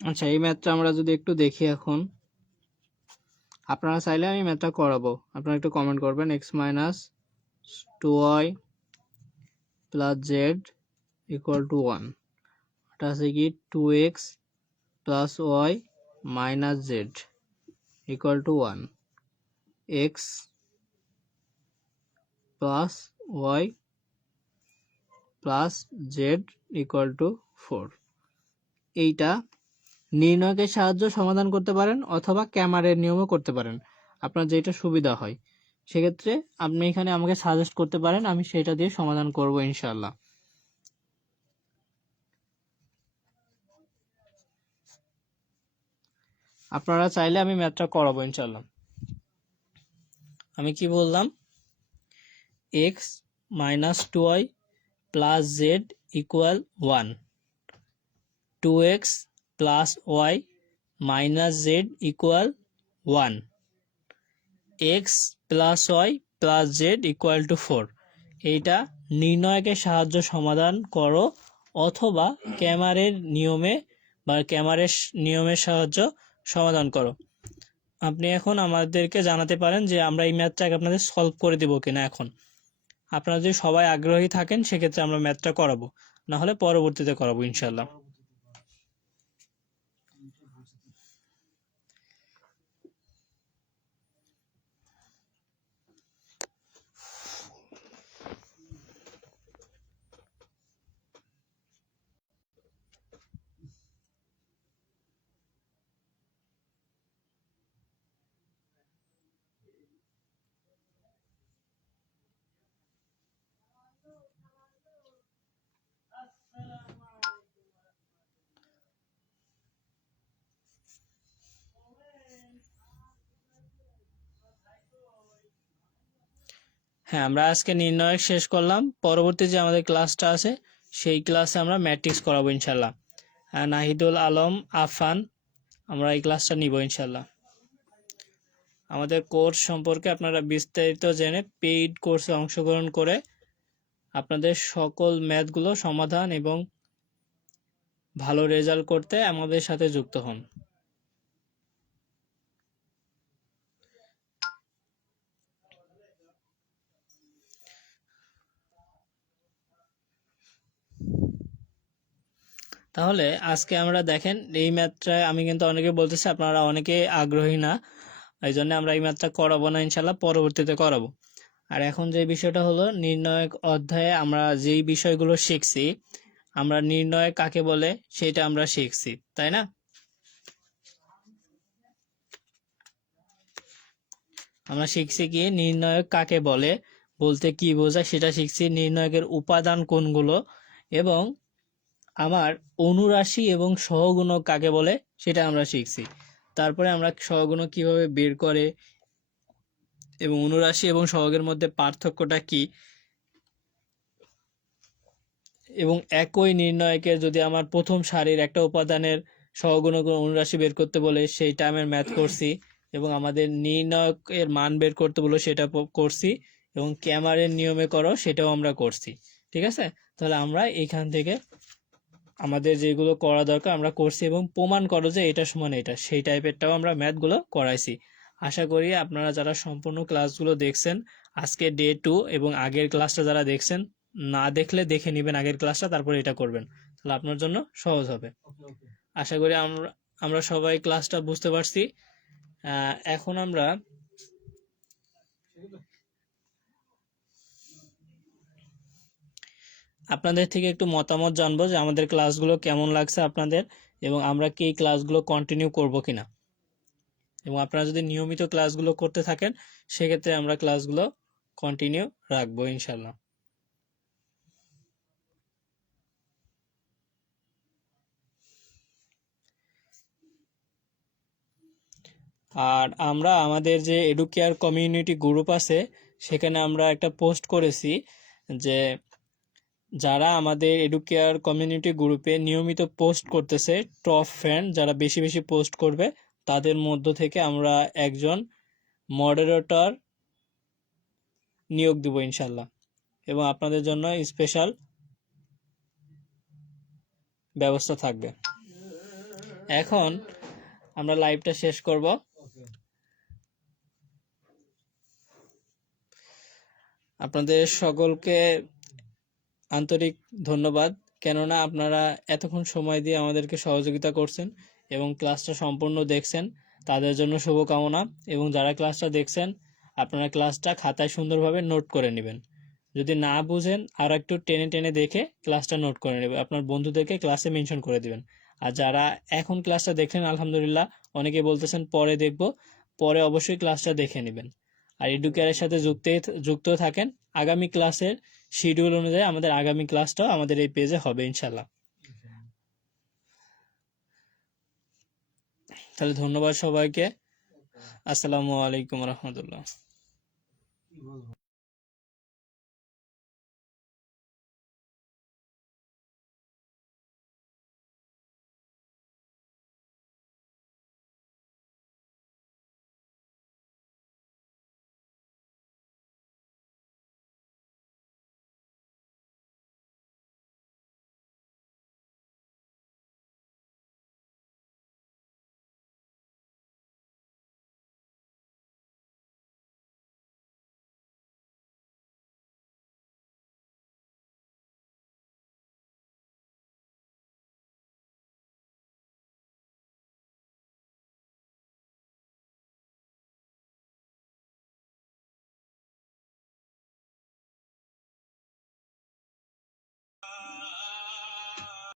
আচ্ছা, এই ম্যাথটা আমরা যদি একটু দেখি এখন, আপনারা চাইলে আমি ম্যাথটা করাবো, আপনারা একটু কমেন্ট করবেন। X minus 2y plus z equal to 1, এটা আছে কি 2x plus y minus z equal to 1, x plus y plus z equal to 4। এইটা নির্ণয়কের সাহায্যে সমাধান করতে পারেন, অথবা ক্যামারের নিয়মও করতে পারেন, আপনার যেটা সুবিধা হয়। সেক্ষেত্রে আপনি এখানে আমাকে সাজেস্ট করতে পারেন, আমি সেটা দিয়ে সমাধান করব ইনশাল্লাহ। আপনারা চাইলে আমি ম্যাথটা করাবো ইনশাল্লাহ। আমি কি বললাম? X minus 2y plus z equal 1, 2x plus y minus z equal 1, x plus y plus z equal to 4। এইটা নির্ণয়কের সাহায্য সমাধান করো অথবা ক্যামারের নিয়মের সাহায্য সমাধান করো। আপনি এখন আমাদেরকে জানাতে পারেন যে আমরা এই ম্যাথটাকে আপনাদের সলভ করে দেবো কিনা। এখন আপনারা যদি সবাই আগ্রহী থাকেন সেক্ষেত্রে আমরা ম্যাথটা করাবো, না হলে পরবর্তীতে করাবো ইনশাল্লাহ। হ্যাঁ, আমরা আজকে নির্ণয় শেষ করলাম। পরবর্তী যে আমাদের ক্লাসটা আছে সেই ক্লাসে আমরা ম্যাট্রিক্স করাবো ইনশাল্লাহ। নাহিদুল আলম আফান, আমরা এই ক্লাসটা নিব ইনশাল্লাহ। আমাদের কোর্স সম্পর্কে আপনারা বিস্তারিত জেনে পেইড কোর্সে অংশগ্রহণ করে আপনাদের সকল ম্যাথগুলো সমাধান এবং ভালো রেজাল্ট করতে আমাদের সাথে যুক্ত হন। তাহলে আজকে আমরা দেখেন এই ম্যাথটা আমি কিন্তু অনেকে বলতেছি আপনারা অনেকে আগ্রহী না, এই জন্য আমরা এই ম্যাথটা করাবো না ইনশাল্লাহ, পরবর্তীতে করাবো। আর এখন যে বিষয়টা হলো নির্ণয়ক অধ্যায়ে আমরা যেই বিষয়গুলো শিখছি, আমরা নির্ণয় কাকে বলে সেটা আমরা শিখছি, তাই না? আমরা শিখছি কি নির্ণায়ক কাকে বলে, বলতে কি বোঝায় সেটা শিখছি, নির্ণায়কের উপাদান কোনগুলো, এবং আমার অনুরাশি এবং সহগুণক কাকে বলে সেটা আমরা শিখছি। তারপরে আমরা সহগুণক কিভাবে বের করে এবং অনুরাশি এবং সহগের মধ্যে পার্থক্যটা কি, এবং একই নির্ণয়কে যদি আমার প্রথম সারির একটা উপাদানের সহগুণক অনুরাশি বের করতে বলে সেই টাইমের ম্যাথ করছি, এবং আমাদের নির্ণয়কের মান বের করতে বলে সেটা করছি, এবং ক্যামারের নিয়মে করো সেটাও আমরা করছি। ঠিক আছে, তাহলে আমরা এইখান থেকে আমাদের যেগুলো করা দরকার আমরা করছি, এবং প্রমাণ করো যে এটা সমান এটা, সেই টাইপেরটাও আমরা ম্যাথগুলো করাইছি। আশা করি আপনারা যারা সম্পূর্ণ ক্লাসগুলো দেখছেন আজকে ডে 2 এবং আগের ক্লাসটা যারা দেখছেন, না দেখলে দেখে নেবেন আগের ক্লাসটা, তারপরে এটা করবেন, তাহলে আপনার জন্য সহজ হবে। আশা করি আমরা সবাই ক্লাসটা বুঝতে পারছি। এখন আমরা আপনাদের থেকে একটু মতামত জানবো যে আমাদের ক্লাসগুলো কেমন লাগছে আপনাদের, এবং আমরা কি এই ক্লাসগুলো কন্টিনিউ করব কিনা, এবং আপনারা যদি নিয়মিত ক্লাসগুলো করতে থাকেন সেক্ষেত্রে আমরা ক্লাসগুলো কন্টিনিউ রাখবো ইনশাল্লাহ। আর আমরা আমাদের যে এডুকেয়ার কমিউনিটি গ্রুপ আছে সেখানে আমরা একটা পোস্ট করেছি যে যারা আমাদের এডুকেয়ার কমিউনিটি গ্রুপে নিয়মিত পোস্ট করতেছে, টপ ফ্যান যারা বেশি বেশি পোস্ট করবে তাদের মধ্য থেকে আমরা একজন মডারেটর নিয়োগ দিব ইনশাল্লাহ, এবং আপনাদের জন্য স্পেশাল ব্যবস্থা থাকবে। এখন আমরা লাইভটা শেষ করব। আপনাদের সকলকে আন্তরিক ধন্যবাদ, কেননা আপনারা এতক্ষণ সময় দিয়ে আমাদেরকে সহযোগিতা করছেন এবং ক্লাসটা সম্পূর্ণ দেখছেন, তাদের জন্য শুভকামনা। এবং যারা ক্লাসটা দেখছেন আপনারা ক্লাসটা খাতায় সুন্দরভাবে নোট করে নেবেন, যদি না বুঝেন আর একটু টেনে টেনে দেখে ক্লাসটা নোট করে নেবেন, আপনার বন্ধুদেরকে ক্লাসে মেনশন করে দিবেন। আর যারা এখন ক্লাসটা দেখলেন আলহামদুলিল্লাহ, অনেকে বলতেছেন পরে দেখব, পরে অবশ্যই ক্লাসটা দেখে নেবেন। আর এডুকেয়ারের সাথে যুক্ত থাকেন, আগামী ক্লাসের শিডিউল অনুযায়ী আমাদের আগামী ক্লাসটাও আমাদের এই পেজে হবে ইনশাল্লাহ। তাহলে ধন্যবাদ সবাইকে, আসসালামু আলাইকুম রহমতুল্লাহ।